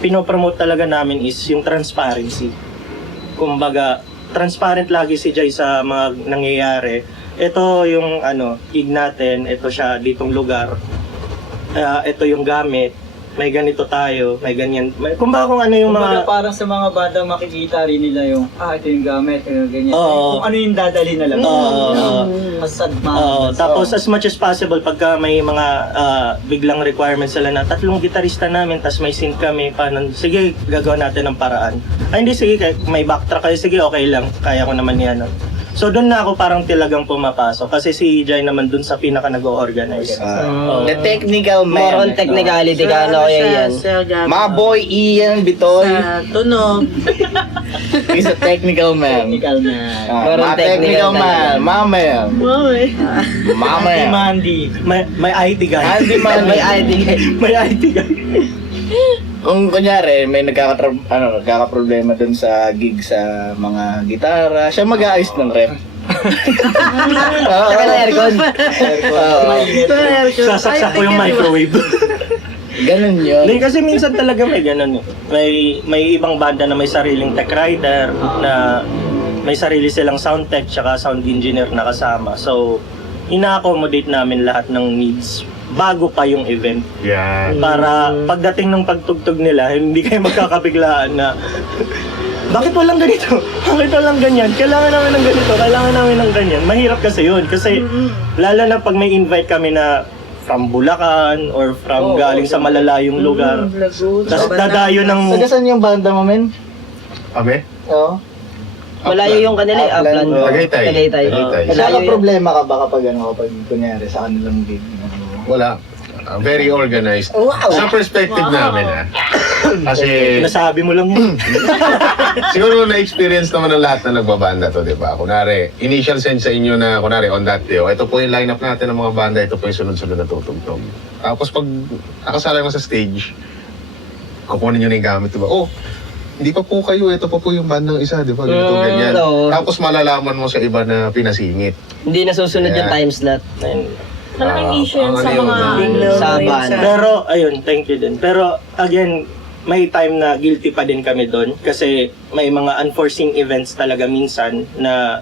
pinopromote talaga namin is yung transparency. Kumbaga, transparent lagi si Jay sa mga nangyayari. Ito yung gig natin, ito siya ditong lugar. Ito yung gamit. May ganito tayo, may ganyan. Kumbaga kung ano yung Kumbaga mga... parang sa mga banda makikita rin nila yung, ito yung gamit, ito yung ganyan. Oo. Kung ano yung dadali na lang. Tapos as much as possible, pagka may mga biglang requirements sila na 3 gitarista namin, tas may sync kami, sige, gagawa natin ng paraan. Hindi, sige, may backtrack kayo, sige, okay lang, kaya ko naman yan. So doon na ako parang tilagang pumapasok kasi si Jai naman doon sa pinaka nag-organize. The technical man. More on technicality ka, ano kaya yan? My boy Ian Bitoy Sa tunog. is a technical man. Technical na. More on My technical technical man. My man. My man. Mandy. May IT guy. Andy man. May ID. May IT guy. Kung kunyari, may nagkakaproblema dun sa gig sa mga gitara, siya mag-aayos ng rep. Saka na aircon. Sasaksak ko yung microwave. Ganun yun. Hindi, kasi minsan talaga may ganun eh. May ibang banda na may sariling tech rider, na may sarili silang sound tech tsaka sound engineer na kasama. So, ina-accommodate namin lahat ng needs bago pa yung event. Yan. Para pagdating ng pagtugtog nila, hindi kayo magkakabiglaan na bakit walang ganito? Bakit walang ganyan? Kailangan namin ng ganito, kailangan namin ng ganyan. Mahirap kasi yun. Kasi lalo na pag may invite kami na from Bulacan or from galing sa malalayong lugar. Tapos dadayo ng... Taga saan yung banda mo, men? Kami? Oo. Malayo yung kanila eh, Upland. Upland. Tagaytay. Tagaytay. Tagaytay. Malayo yun. Problema ka ba kapag kunyari sa kanilang gig? Wala. Very organized. Wow. Sa perspective namin kasi Nasabi mo lang yun. siguro na-experience naman ng lahat na nagbabanda to, di ba? Kunwari, initial sense sa inyo na, kunwari, on that day, ito po yung lineup natin ng mga banda, ito po yung sunod-sunod na tutugtog. Tapos pag nakasala mo sa stage, kukunin nyo na yung gamit, di ba? Oh, hindi pa po kayo, ito pa po yung bandang isa, di ba? Ganito, ganyan. oo. Tapos malalaman mo sa iba na pinasingit. Hindi nasusunod yung time slot. Malaking issue yan ang sa ano yun, mga... Sa banda. Pero, ayun, thank you din. Pero, again, may time na guilty pa din kami doon kasi may mga unforeseen events talaga minsan na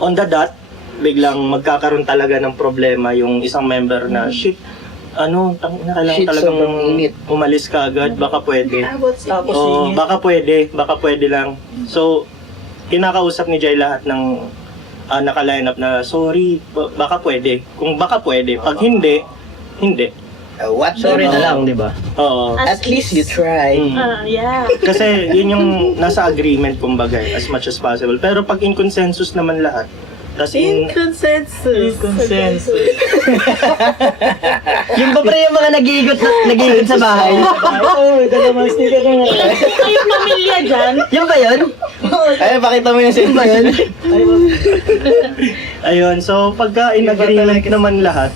on the dot, biglang magkakaroon talaga ng problema yung isang member na, shit, kailangan Shit, talagang sobrang init. umalis ka agad, baka pwede. Tapos Oo, baka pwede lang. So, kinakausap ni Jay lahat ng naka-line up na, sorry, baka pwede. Kung baka pwede, pag hindi, hindi. What? Sorry na lang, di ba? Oo. At least you try. Mm. Yeah. Kasi yun yung nasa agreement kumbaga as much as possible. Pero pag in consensus naman lahat, tas Consensus. Yung ba pre yung mga nag-iigot sa bahay? dalawang sticker na nga. Kayong pamilya dyan, Yung ba yun? Ay, pakita mo yung Yung ba yun? ayun, so pagka in agreement naman lahat,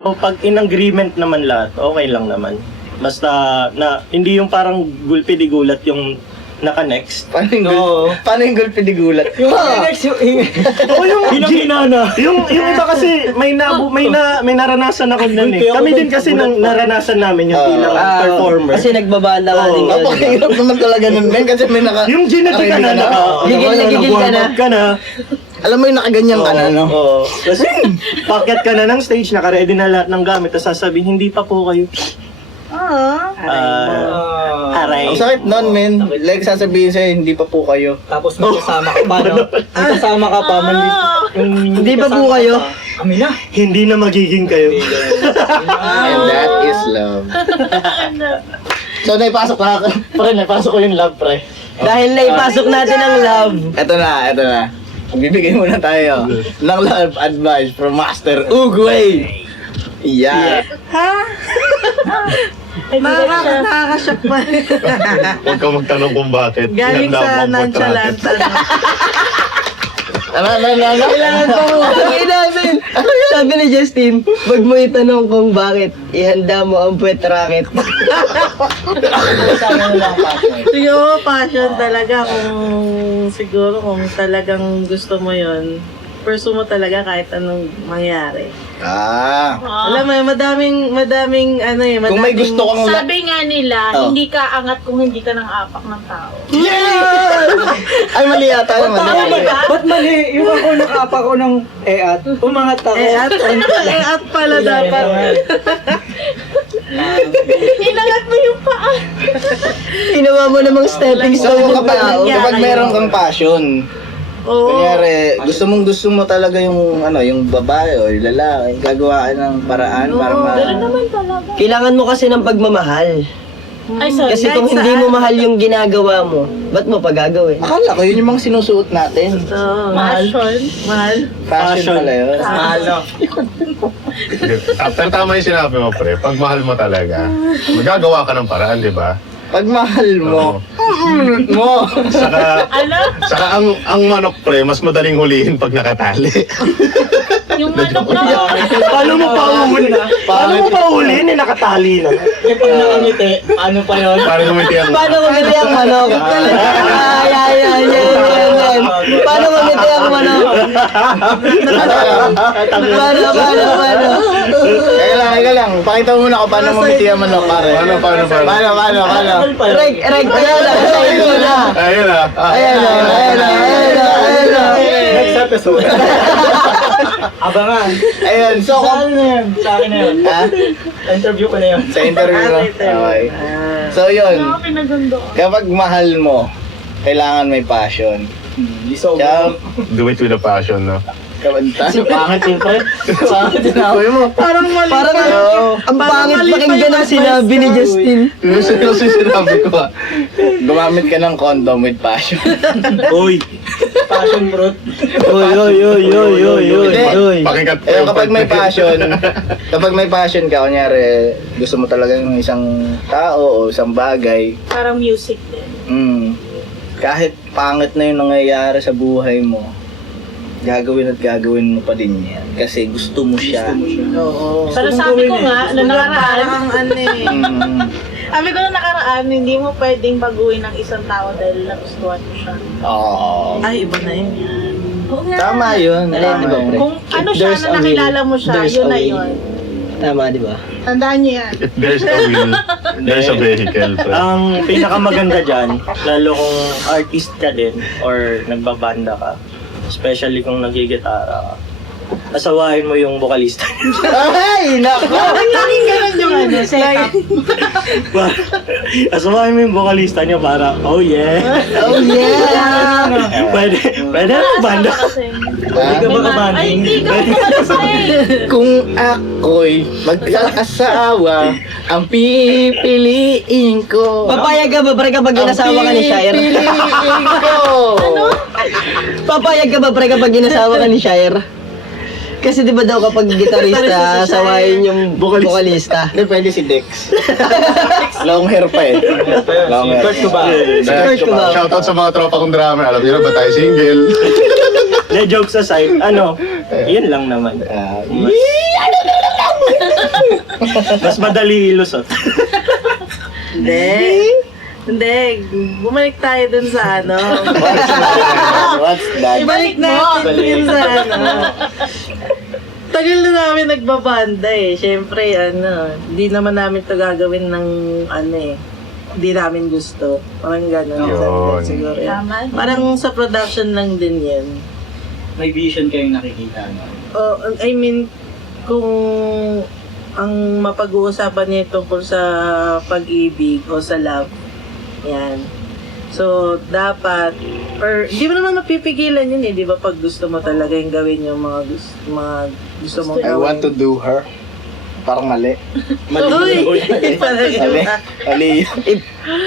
so pag in agreement naman lahat, okay lang naman. Basta na hindi yung parang gulpi di gulat yung naka-next. Paano yung gulpi di gulat? Yung O yung ginana. Yung iba kasi may naranasan ako nun eh. Kami din kasi nang naranasan namin yung bilang performer. Kasi nagbabanda ka din. Napakahirap naman talaga nun, men, kasi may Yung ginati ka na, Gigil ka na. ka na. Alam mo yung nakaganyan ka na, no? Oo. Kasi packet ka na ng stage, naka-ready na lahat ng gamit, tapos sasabihin, hindi pa po kayo. Aray. Ang sakit nun, men. Like, sasabihin sa'yo, hindi pa po kayo. Tapos magkasama ka pa, no? Magkasama ka pa, Hindi ba po kayo? Kami na. Hindi na magiging kayo. And that is love. So, naipasok ko yung love, pre. Dahil naipasok natin ang love. Eto na. Bibigay muna tayo ng love advice from Master Ugway. Yeah. Nakakashock pa. Huwag ka magtanong kung bakit. Galing Ihanda mo sa ang nonchalant. Kailangan pa mo. Ang namin. Sabi ni Justin, wag mo itanong kung bakit. Ihanda mo ang puwet racket. Siguro passion talaga kung talagang gusto mo yon, pursue mo talaga kahit anong mangyari. Alam mo, madaming Kung may gusto kang sabi nga nila, Oh. hindi ka angat kung hindi ka nang apak ng tao. Ay, mali yata. Ba't mali? Yung ako nakapa ko ng eat, umangat ako. At pala dapat. Inangat mo yung paa. Ginawa mo namang stepping So, stone ng kapag tao. meron kang passion, Oo. kunyari, gusto mo talaga yung babae o yung lalaki, gagawa ka ng paraan para Gano'n naman talaga. Kailangan mo kasi ng pagmamahal. Ay, sorry. Kasi kung hindi mo mahal yung ginagawa mo, ba't mo pa gagawin? Akala ko yun yung mga sinusuot natin. Mahal. Fashion pala yun. Pero tama yung sinabi mo, pre. Pag mahal mo talaga, magagawa ka ng paraan, di ba? Pag mahal mo, Saka ang manok, pre, mas madaling hulihin pag nakatali. Yung manok na Paano mo pa uhulihin? Nakatali na. Pag nakangiti, ano pa yun? Para gumiti ang... Paano kumiti ang manok? Yan. Paano kumiti ang manok? Paano? Eka lang. Pakita mo muna kung paano mamiti ang manok, pare. Paano? Reg, yan na. Ayun na. Ayan na. Next episode. Abangan. Ayun, so Sa ano na yun? Sa akin na yun. Ha? Interview ko na yun. Sa interview mo. Okay. So yun, pinagundo. kapag mahal mo, kailangan may passion. Kaya, Do it with a passion, no? pangit yun, pre. Pangit yun, mo. Parang mali Parang pa. Oo. ang pangit pa Napakinggan ang sinabi ni Justin. Kasi sinabi ko gumamit ka ng condom with passion. Uy! Passion fruit. Oy. Pakikat Kapag may passion ka, kunyari, gusto mo talaga ng isang tao o isang bagay, Parang music din. kahit pangit na yung nangyayari sa buhay mo, gagawin mo pa din yan. Kasi gusto mo siya. Oo. Pero sabi ko nga, na nakaraan, Parang ano eh. sabi ko na nakaraan, hindi mo pwedeng baguhin ng isang tao dahil nagustuhan mo siya. Oo. Ay, iba na yun. Oo nga. Tama yun. Alin, Tama di ba, yun. pre? Kung ano siya There's na a will. nakilala mo siya, There's yun a na way. yun. Tama, di ba? Tandaan niyo yan. If there's a will, there's a vehicle. Pre. Ang pinakamaganda dyan, lalo kung artist ka din or nagbabanda ka, especially kung nagigitara ka, asawahin mo yung vocalista. Ay, nako! Laging ganun yung ano, setup. Asawahin mo yung vocalista niya para, oh yeah. Oh yeah! Pwede na banda. Hindi ka ba kabanding? Ay, hindi ka umalis na eh. Kung ako'y magkaasawa, ang pipiliin ko. Papayag ka ba, pre, kapag ginasawa ka ni Shire? Pipiliin ko. Papayag ka ba, pre, kapag ginasawa ka ni Shire? Kasi di ba daw kapag gitarista, sawayin yung vocalista. Hindi, pwede si Dex. Long hair pa eh. Long hair. Kurt Cobain. Kurt Cobain. Shoutout sa mga tropa kong drummer. Alam niyo na ba tayo single? The jokes aside, yun lang naman. Mas madali ilusot. Hindi, bumalik tayo dun sa ano. What's that? Ibalik natin dun sa ano. Tagal na namin nagbabanda eh. Siyempre, hindi naman namin to gagawin ng hindi namin gusto. Parang gano'n. Yun. Siguro yan. Tama. Parang sa production lang din yan. May vision kayong nakikita, no? I mean, kung ang mapag-uusapan niya tungkol sa pag-ibig o sa love, yan. So, dapat, or di mo naman mapipigilan yun eh, di ba? Pag gusto mo talaga yung gawin yung mga gusto mong I gawin. want to do her. Parang mali. Uy! Mali. Mali.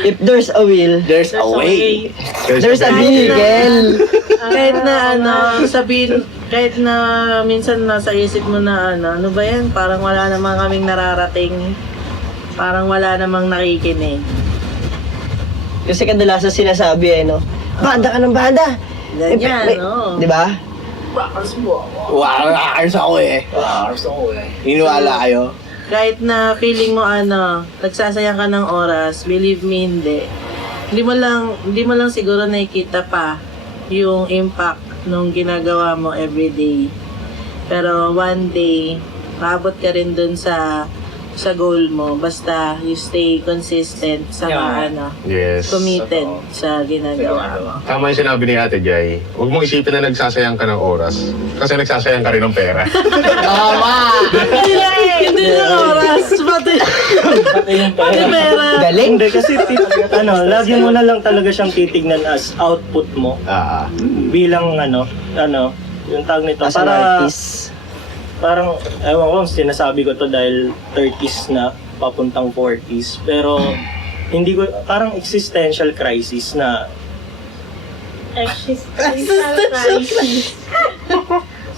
If there's a will, There's a way. there's a vehicle. Kahit na sabihin, kahit na minsan nasa isip mo na ano ba yan? Parang wala namang kaming nararating. Parang wala namang nakikinig. Kasi kadalasan sinasabi no? Banda ka ng banda! Ganyan, no? Di ba? Rockers ako eh. Iniwala kayo? Kahit na feeling mo nagsasayang ka ng oras, believe me, hindi. Hindi mo lang siguro nakikita pa yung impact nung ginagawa mo everyday. Pero one day, maabot ka rin dun sa goal mo. Basta you stay consistent sa Yes. committed sa ginagawa mo. Tama yung sinabi ni Ate Jai. Huwag mong isipin na nagsasayang ka ng oras. Kasi nagsasayang ka rin ng pera. Hindi na oras, pati pera. Galing. Hindi, kasi lagi mo na lang talaga siyang titignan as output mo. Bilang yung tag nito. As an artist. Parang, ewan ko, sinasabi ko to dahil 30s na, papuntang 40s. Pero, hindi ko, parang existential crisis na, Existential crisis.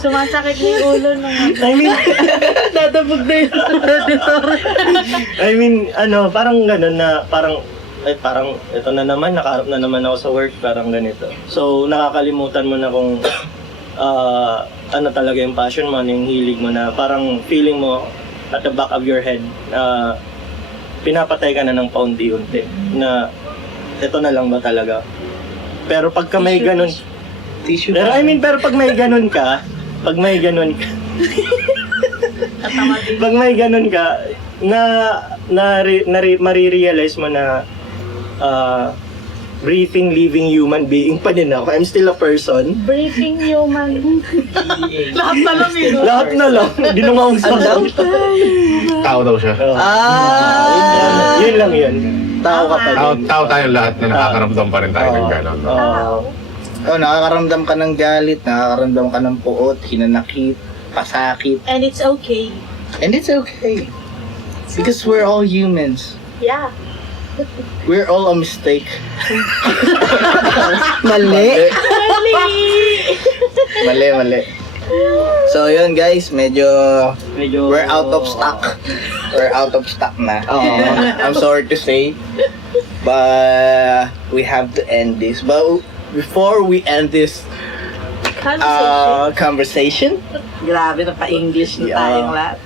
Sumasakit na yung ulo nung I mean, Dadabog na yung parang gano'n na, parang, ito na naman, nakaharap na naman ako sa work, parang ganito. So, nakakalimutan mo na kung, ano talaga yung passion mo, yung hilig mo na parang feeling mo at the back of your head pinapatay ka na ng paunti-unti na ito na lang ba talaga. Pero pagka may ganun pero pag may ganun ka pag may ganun ka marirealize mo na breathing, living human being pa din ako. I'm still a person. breathing human. Lahat na lang yun. Lahat na lang. Hindi na mausap. Tao daw siya. Yun lang yun. tao ka pa din. Tao tayong lahat na nakakaramdam pa rin tayo ng gano'n. Nakakaramdam ka ng galit, nakakaramdam ka ng puot, hinanakit, pasakit. And it's okay. And it's okay. Because we're all humans. Yeah. We're all a mistake. Mali. Mali. So yun guys, medyo Medyo... we're out of stock. We're out of stock na. I'm sorry to say. But we have to end this. But before we end this conversation, Grabe na pa-English na Yeah. tayong lahat.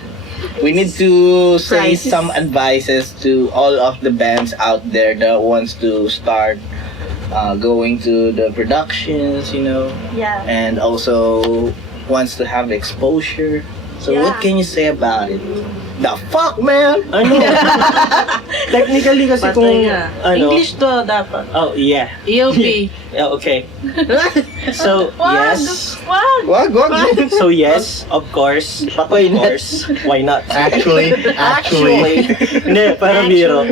we need to say Prizes. some advices to all of the bands out there that wants to start going to the productions, you know, Yeah. and also wants to have exposure. So what Yeah. can you say about it? The fuck, man! Ano? Technically kasi kung Patay nga. ano, English to dapat. oh yeah. EOP. Yeah, okay. So, yes. Wag! Wag. So yes, of course. But of course, why not? Actually. Hindi, para biro.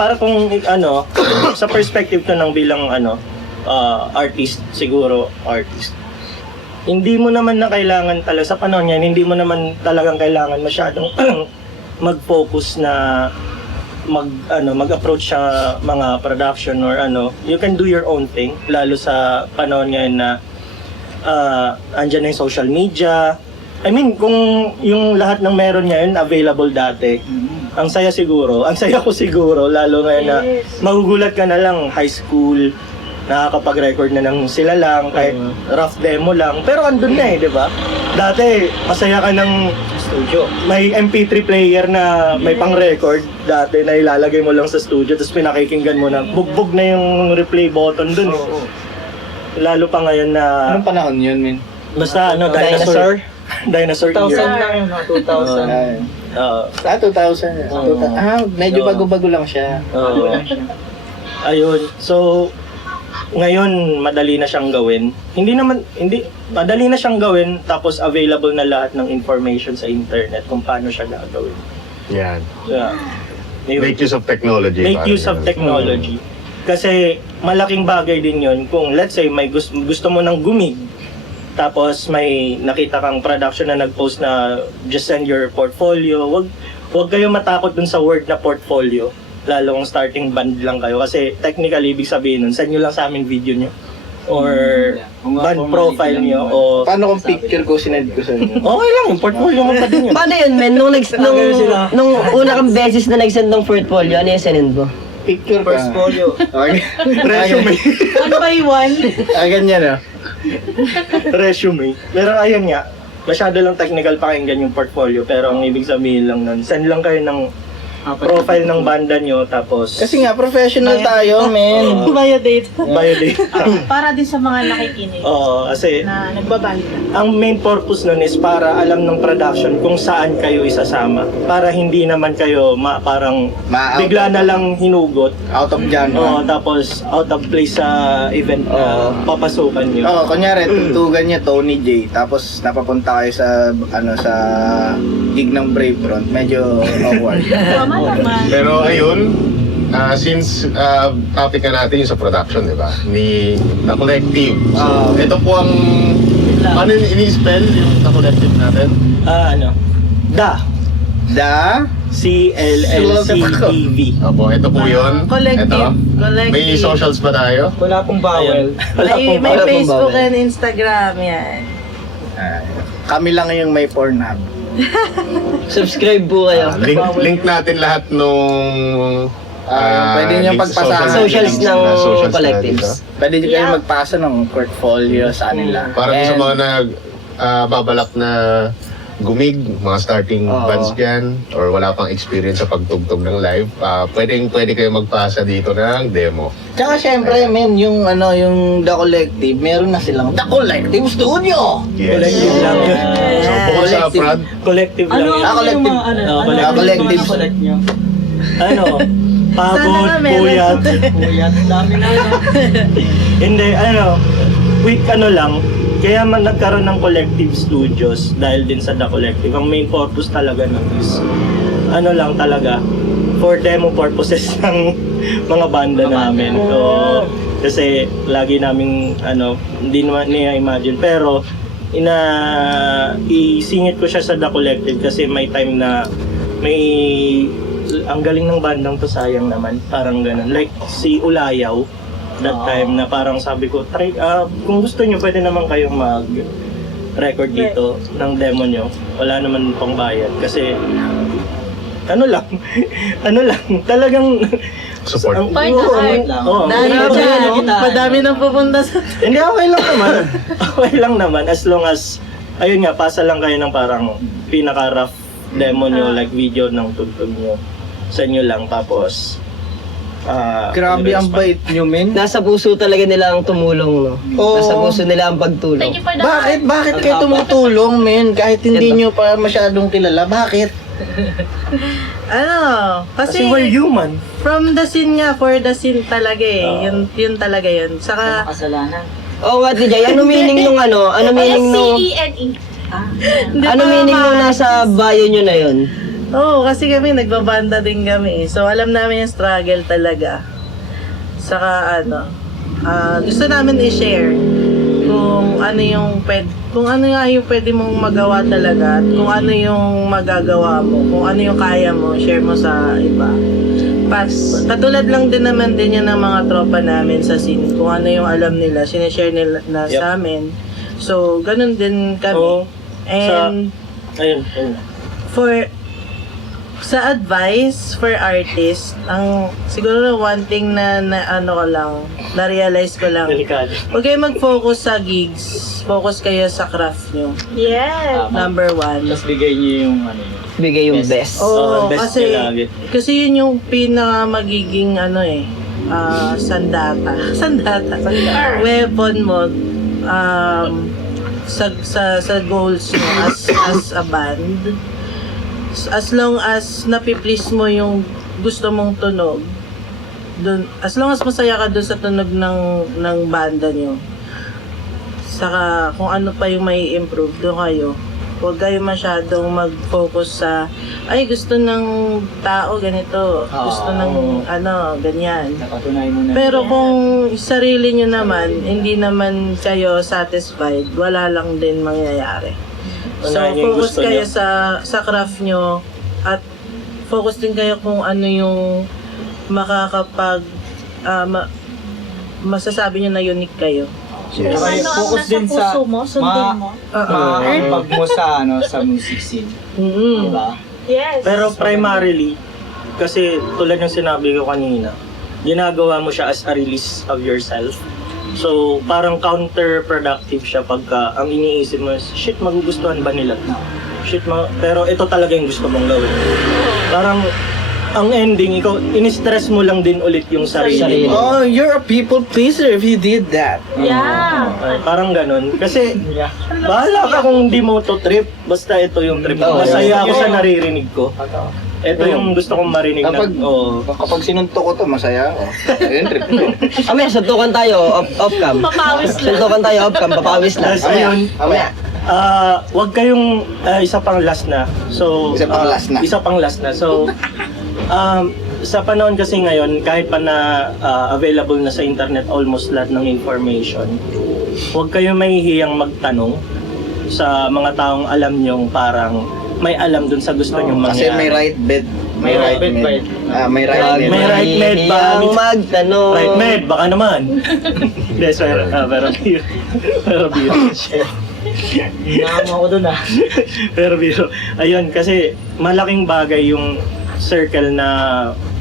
Para kung ano, sa perspective ko ng bilang artist, siguro artist. Hindi mo naman na kailangan talaga sa panahon yan, hindi mo naman talagang kailangan masyadong mag-focus na mag-approach sa mga production or ano. You can do your own thing, lalo sa panahon ngayon na andyan na yung social media. I mean, kung yung lahat ng meron ngayon available dati, ang saya ko siguro, lalo ngayon na magugulat ka na lang, high school, nakakapag-record na ng sila lang, kahit rough demo lang, pero andun na di ba? Dati, masaya ka ng studio. May MP3 player na may pang-record, dati na ilalagay mo lang sa studio, tapos pinakikinggan mo na, bugbog na yung replay button dun. Lalo pa ngayon na, Anong panahon yun, man? basta dinosaur era. 2000 lang yun, 2000. 2000. Medyo bago-bago lang siya. Ayun. So, ngayon madali na siyang gawin. Hindi madali na siyang gawin tapos available na lahat ng information sa internet kung paano siya gagawin. Yan. Yeah. Ayun. Make use of technology. Make parang use of ganun. technology. Kasi malaking bagay din 'yon kung let's say may gusto mo ng gumig tapos may nakita kang production na nag-post na just send your portfolio. Wag kayo matakot dun sa word na portfolio. Lalo kung starting band lang kayo kasi technically ibig sabihin nun, send nyo lang sa amin video nyo or band profile nyo o Paano kung picture ko sinend ko sa inyo? okay lang, yung portfolio mo pa din yun. Paano yun, men? Nung una kang beses na nag-send ng portfolio, ano yung sinend mo? Picture ka. Portfolio. Okay. Resume. One by one. Ganyan Resume. Pero ayun nga, masyado lang technical pakinggan yung portfolio pero ang ibig sabihin lang nun, send lang kayo ng profile ng banda nyo tapos Kasi nga, professional tayo, men. Biodate. biodata. Para din sa mga nakikinig Oo, kasi na nagbabanda. ang main purpose nun is para alam ng production kung saan kayo isasama. Para hindi naman kayo parang Ma-out bigla na lang hinugot. Out of Oo, genre. tapos out of place sa event na papasukan nyo. Oo, kunyari, tutugan niya Tony J. Tapos napapunta kayo sa sa gig ng Brave Front. Medyo awkward. Tama naman. Pero ayun, since topic na natin yung sa production, di ba? Ni The Collective. So, ito po ang paano ini-spell yung The Collective natin? Da. Da? CLLCTV. Opo, ito po yun. Collective. Ito. Collective. May socials ba tayo? Wala pong bawal. May wala pong Facebook bawal. and Instagram yan. Kami lang yung may Pornhub. Subscribe po kayo. Link natin lahat nung Pwede niyong links sa pagpasahan. Socials links ng na socials collectives. natin, Pwede nyo kayo magpasa ng portfolio sa kanila. Para sa mga babalak na gumig, mga starting Oo. bands dyan, or wala pang experience sa pagtugtog ng live, pwede kayo magpasa dito ng demo. Tsaka syempre, men, yung The Collective, meron na silang The Collective Studio! Collective lang yun. So, bukod sa Collective. Prad, Collective lang yun. Collective. Collective. Collect nyo. Pagod, Sana nga meron. puyat. Puyat, dami na yun. Hindi, quick lang. Kaya man nagkaroon ng collective studios dahil din sa The Collective. Ang main purpose talaga nun is lang talaga for demo purposes ng mga banda namin. So, kasi lagi naming hindi naman niya-imagine pero isingit ko siya sa The Collective kasi may time na ang galing ng bandang to, sayang naman. Parang ganun. Like si Ulayaw, that time na parang sabi ko, try, kung gusto nyo, pwede naman kayong mag-record dito ng demo nyo. Wala naman pang bayad. Kasi, ano lang, talagang Support. Fine art lang. Madami nang pupunta sa... Hindi, okay lang naman. Okay lang naman. As long as, ayun nga, pasa lang kayo ng parang pinaka-rough demo nyo, like video ng tugtog nyo. Sa inyo lang, tapos... Grabe ang bait nyo, men. Nasa puso talaga nila ang tumulong, no? Oo. Nasa puso nila ang pagtulong. Thank you for the Bakit kayo tumutulong, men? Kahit hindi nyo pa masyadong kilala, bakit? Kasi we're human. From the scene nga, for the scene talaga eh. Yun talaga yun. Saka, Kasalanan. Oo nga, DJ. Ano meaning nung ano? Ano meaning nung... Ano meaning nung nasa bio nyo na yun? Oo, kasi kami nagbabanda din kami. So alam namin yung struggle talaga. Saka gusto namin i-share kung ano yung pwede mong magawa talaga at kung ano yung magagawa mo, kung ano yung kaya mo, share mo sa iba. Katulad lang din naman din yan ng mga tropa namin sa scene. Kung ano yung alam nila, sinishare nila na sa amin. So, ganun din kami. Oo. And Ayun. sa advice for artist, ang siguro one thing na na-realize ko lang, Delikado. huwag kayo mag-focus sa gigs, focus kayo sa craft nyo. Yes. Number one. Tapos bigay niyo yung ano yun. Bigay yung best. Oo, best kasi, nyo lagi. kasi yun yung pinaka magiging sandata. Weapon mo sa goals mo as a band. As long as napi-please mo yung gusto mong tunog, as long as masaya ka dun sa tunog ng banda nyo, saka kung ano pa yung may improve, doon kayo. Huwag kayo masyadong mag-focus sa, ay gusto ng tao ganito, gusto ng ganyan. Napatunayan mo na. Pero kung sarili nyo naman, hindi naman kayo satisfied, wala lang din mangyayari. So, Unahin yung focus gusto kayo nyo. sa craft nyo at focus din kayo kung ano yung makakapag masasabi nyo na unique kayo. Saka focus din sa mo, sundin mo. makakipag mo sa music scene. Diba? Yes. Pero primarily, kasi tulad ng sinabi ko kanina, ginagawa mo siya as a release of yourself. So, parang counterproductive siya pagka ang iniisip mo is, shit, magugustuhan ba nila? Pero ito talaga yung gusto mong gawin. Parang, ang ending, ikaw, in-stress mo lang din ulit yung sarili mo. Oh, you're a people pleaser if you did that. Yeah. Ay, parang ganun. Kasi, bahala ka kung hindi mo to trip, basta ito yung trip. Masaya ako sa naririnig ko. Ito yung gusto kong marinig Kapag sinuntok ko to, masaya ako. Ayun, trip ko. Amaya, suntukan tayo off-cam. Papawis lang. Suntukan tayo off-cam, papawis lang. Tapos ayun, Amaya. wag kayong isa pang last na. So, Isa pang last na. Isa pang last na. So, sa panahon kasi ngayon, kahit pa na available na sa internet almost lahat ng information, huwag kayong mahihiyang magtanong sa mga taong alam nyong parang may alam dun sa gusto nyong mangyari. Kasi may right bed. May right med. May right med. May right med ba? Hiyang magtanong. Right, med, baka naman. Hindi, sorry. Pero biro. Hinama ko dun Pero biro. Ayun, kasi malaking bagay yung circle na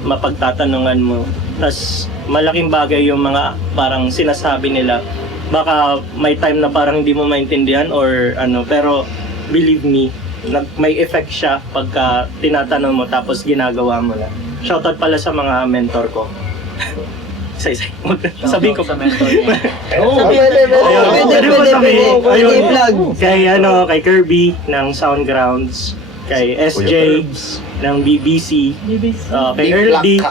mapagtatanungan mo. Tapos malaking bagay yung mga parang sinasabi nila. Baka may time na parang hindi mo maintindihan or ano, pero believe me, may effect siya pagka tinatanong mo tapos ginagawa mo na. Shoutout pala sa mga mentor ko. Isa-isa. Sabihin ko. Sa mentor niya. Pwede i-plug. Kay Kirby ng Soundgrounds, kay SJ ng BBC, kay Earl D,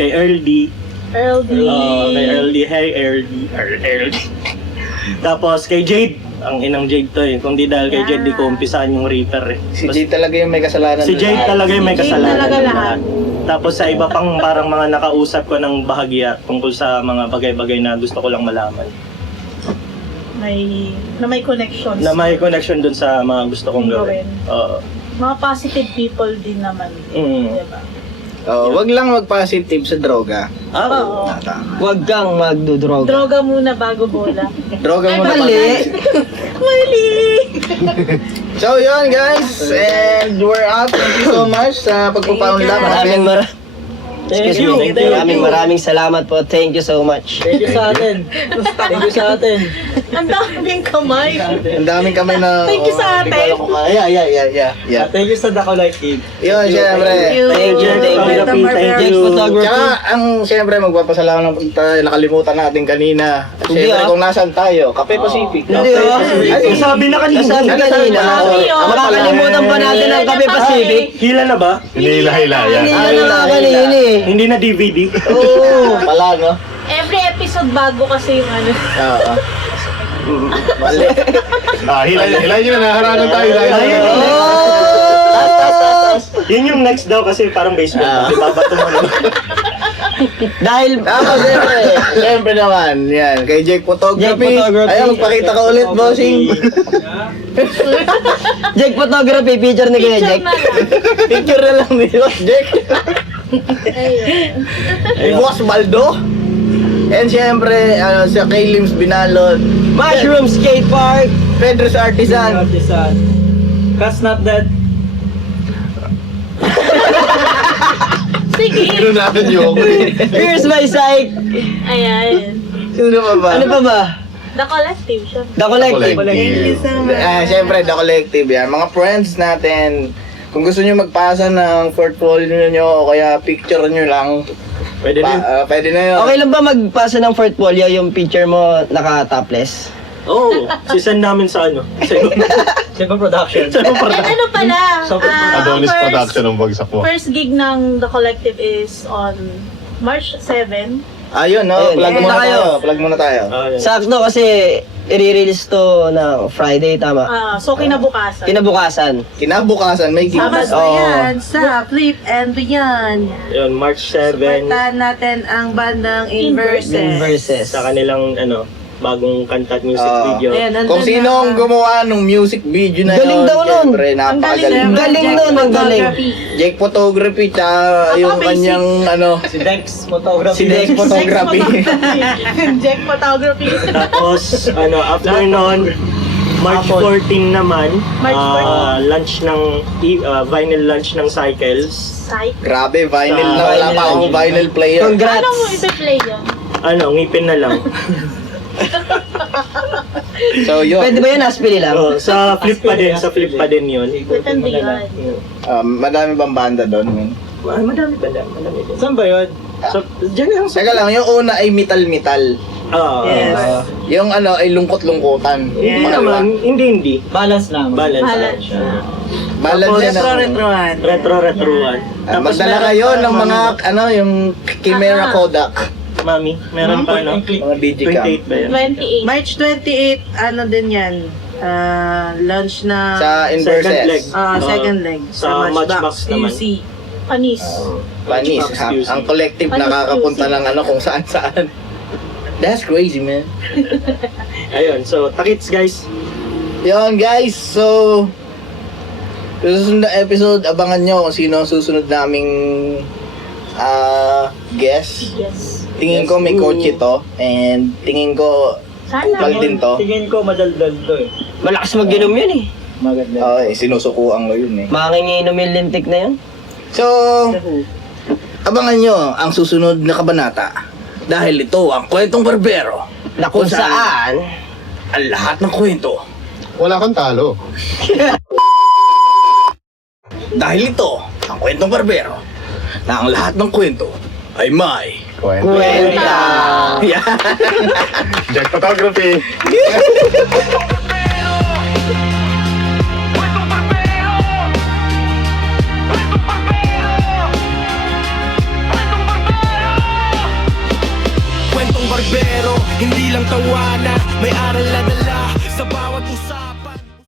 kay Earl D, kay Earl D, hey Earl D. Tapos kay Jade, ang inang Jade to eh. Kung di dahil kay Jade, di ko umpisahan yung Reaper eh. Si Jade talaga yung may kasalanan. Si Jade talaga yung may kasalanan. talaga lahat. Tapos sa iba pang parang mga nakausap ko ng bahagya tungkol sa mga bagay-bagay na gusto ko lang malaman. May connection. Na may connection dun sa mga gusto kong gawin. Gawin. mga positive people din naman. Diba? Oh, wag lang mag-positive sa droga. Oo. Tama. Huwag kang magdudroga. Droga muna bago bola. Droga mo Mali. Mali! So yun guys, and we're out. Thank you so much sa pagpapaunlad natin. Excuse me. Maraming salamat po. Thank you so much. Thank you sa atin. Thank you sa atin. Ang daming kamay. Ang daming kamay na... Thank you sa hindi ko alam kung kaya. Yeah. Thank you sa The Collective. Yun, syempre. Thank you. Jake Photography. Tsaka, syempre, magpapasalamat ng nakalimutan natin kanina. Hindi, Syempre, ah. kung nasan tayo, Cafe Pacific. Hindi Ay, Sabi na kanina. Sabi kanina. Makakalimutan pa natin ang Cafe Pacific. Hila na ba? Hinihila-hila yan. Hindi na nakakanina eh. Hindi na DVD. Oo, pala, no? Every episode bago kasi yung ano. Oo. Mali. Hilahin nyo na, naharangan tayo. Yun yung next daw kasi parang baseball. Babato mo na. Dahil Tapos, syempre naman, yan, kay Jake Photography. Jake Photography. Ayun, magpakita ka ulit, bossing. Jake Photography, picture ni Kuya Jake. Na lang. Picture na lang ni Boss Jake. Ni Boss Baldo. And syempre, sa kay Lims Binalon, Mushroom Skate Park. Pedro's Artisan. Artisan. Cats Not Dead. Sige. Ano natin yung Here's my psych. Ayan. Sino pa ba? Ano pa ba? The Collective siya. The Collective. Syempre, The Collective yan. Mga friends natin, kung gusto nyo magpasa ng portfolio nyo o kaya picture nyo lang, Pwede din. pwede na yun. Okay lang ba magpasa ng portfolio yung picture mo naka-topless? Oo. Sisend namin sa ano. Silver Production. And ano pala? Adonis first- Production ang bagsak mo. First gig ng The Collective is on March 7. Ayun, no? Ayun, Plug punta muna kayo. tayo. Plug muna tayo. Sakto kasi i-release to ng Friday, tama? So kinabukasan. Kinabukasan. Kinabukasan, may gig. Sabas na Oo. yan sa Flip and Beyond. Yun, March 7. Supportahan natin ang bandang Inverses. Versus. Sa kanilang bagong kanta at music Oo. video. Ayan, nandun Kung sino ang gumawa ng music video na Galing yun, daw nun. syempre, napakagaling. Ang galing nun, ang galing. Jake Photography, tsaka yung kanyang, Si Dex Photography. si Dex Photography. Jack Photography. Tapos, after nun, March 14 naman, March 14. lunch ng, vinyl lunch ng Cycles. Psych. Grabe, vinyl Sa na. Wala vinyl pa akong lang. vinyl player. Congrats. Ano mo i-play yan? Ngipin na lang. So, yun. Pwede ba yan? Aspili lang. Sa flip pa din yun. Pretend yan. Madami bang banda doon? Madami din. Saan ba yun? So, dyan lang sa... Teka lang, yung una ay metal-metal. Yes. Yung ay lungkot-lungkutan. Hindi Mga naman, hindi. Balance lang. Balance. Balance. Balance Tapos, yan. Retro-retroan. Retro-retroan. Magdala kayo ng mga, yung Chimera Kodak. Mami, meron pa Mga digicam. 28 ba yan? 28. March 28, ano din yan? Launch na Sa Second leg. Inverses. second leg Sa sa Matchbox Matchbox naman. UC. Panis. Panis. Excuse me. Ang collective Panis nakakapunta music. ng kung saan-saan. That's crazy, man. Ayun, so takits guys. Yun, guys. So, sa susunod na episode, abangan nyo kung sino ang susunod naming guest. Yes. Tingin ko may kotse to. And tingin ko Sana. kupal din to. Tingin ko madaldal to eh. Malakas mag-inom yun eh. Maganda. Sinusukuan ko yun eh. Makanginom yung lintik na yun. So, abangan nyo ang susunod na kabanata. Dahil ito ang Kwentong Barbero. Na kung saan, Ang lahat ng kwento. Wala kang talo. Dahil ito ang Kwentong Barbero. Na ang lahat ng kwento ay may kwenta. Yeah. Jack Photography. Kwentong Barbero, hindi lang tawanan, may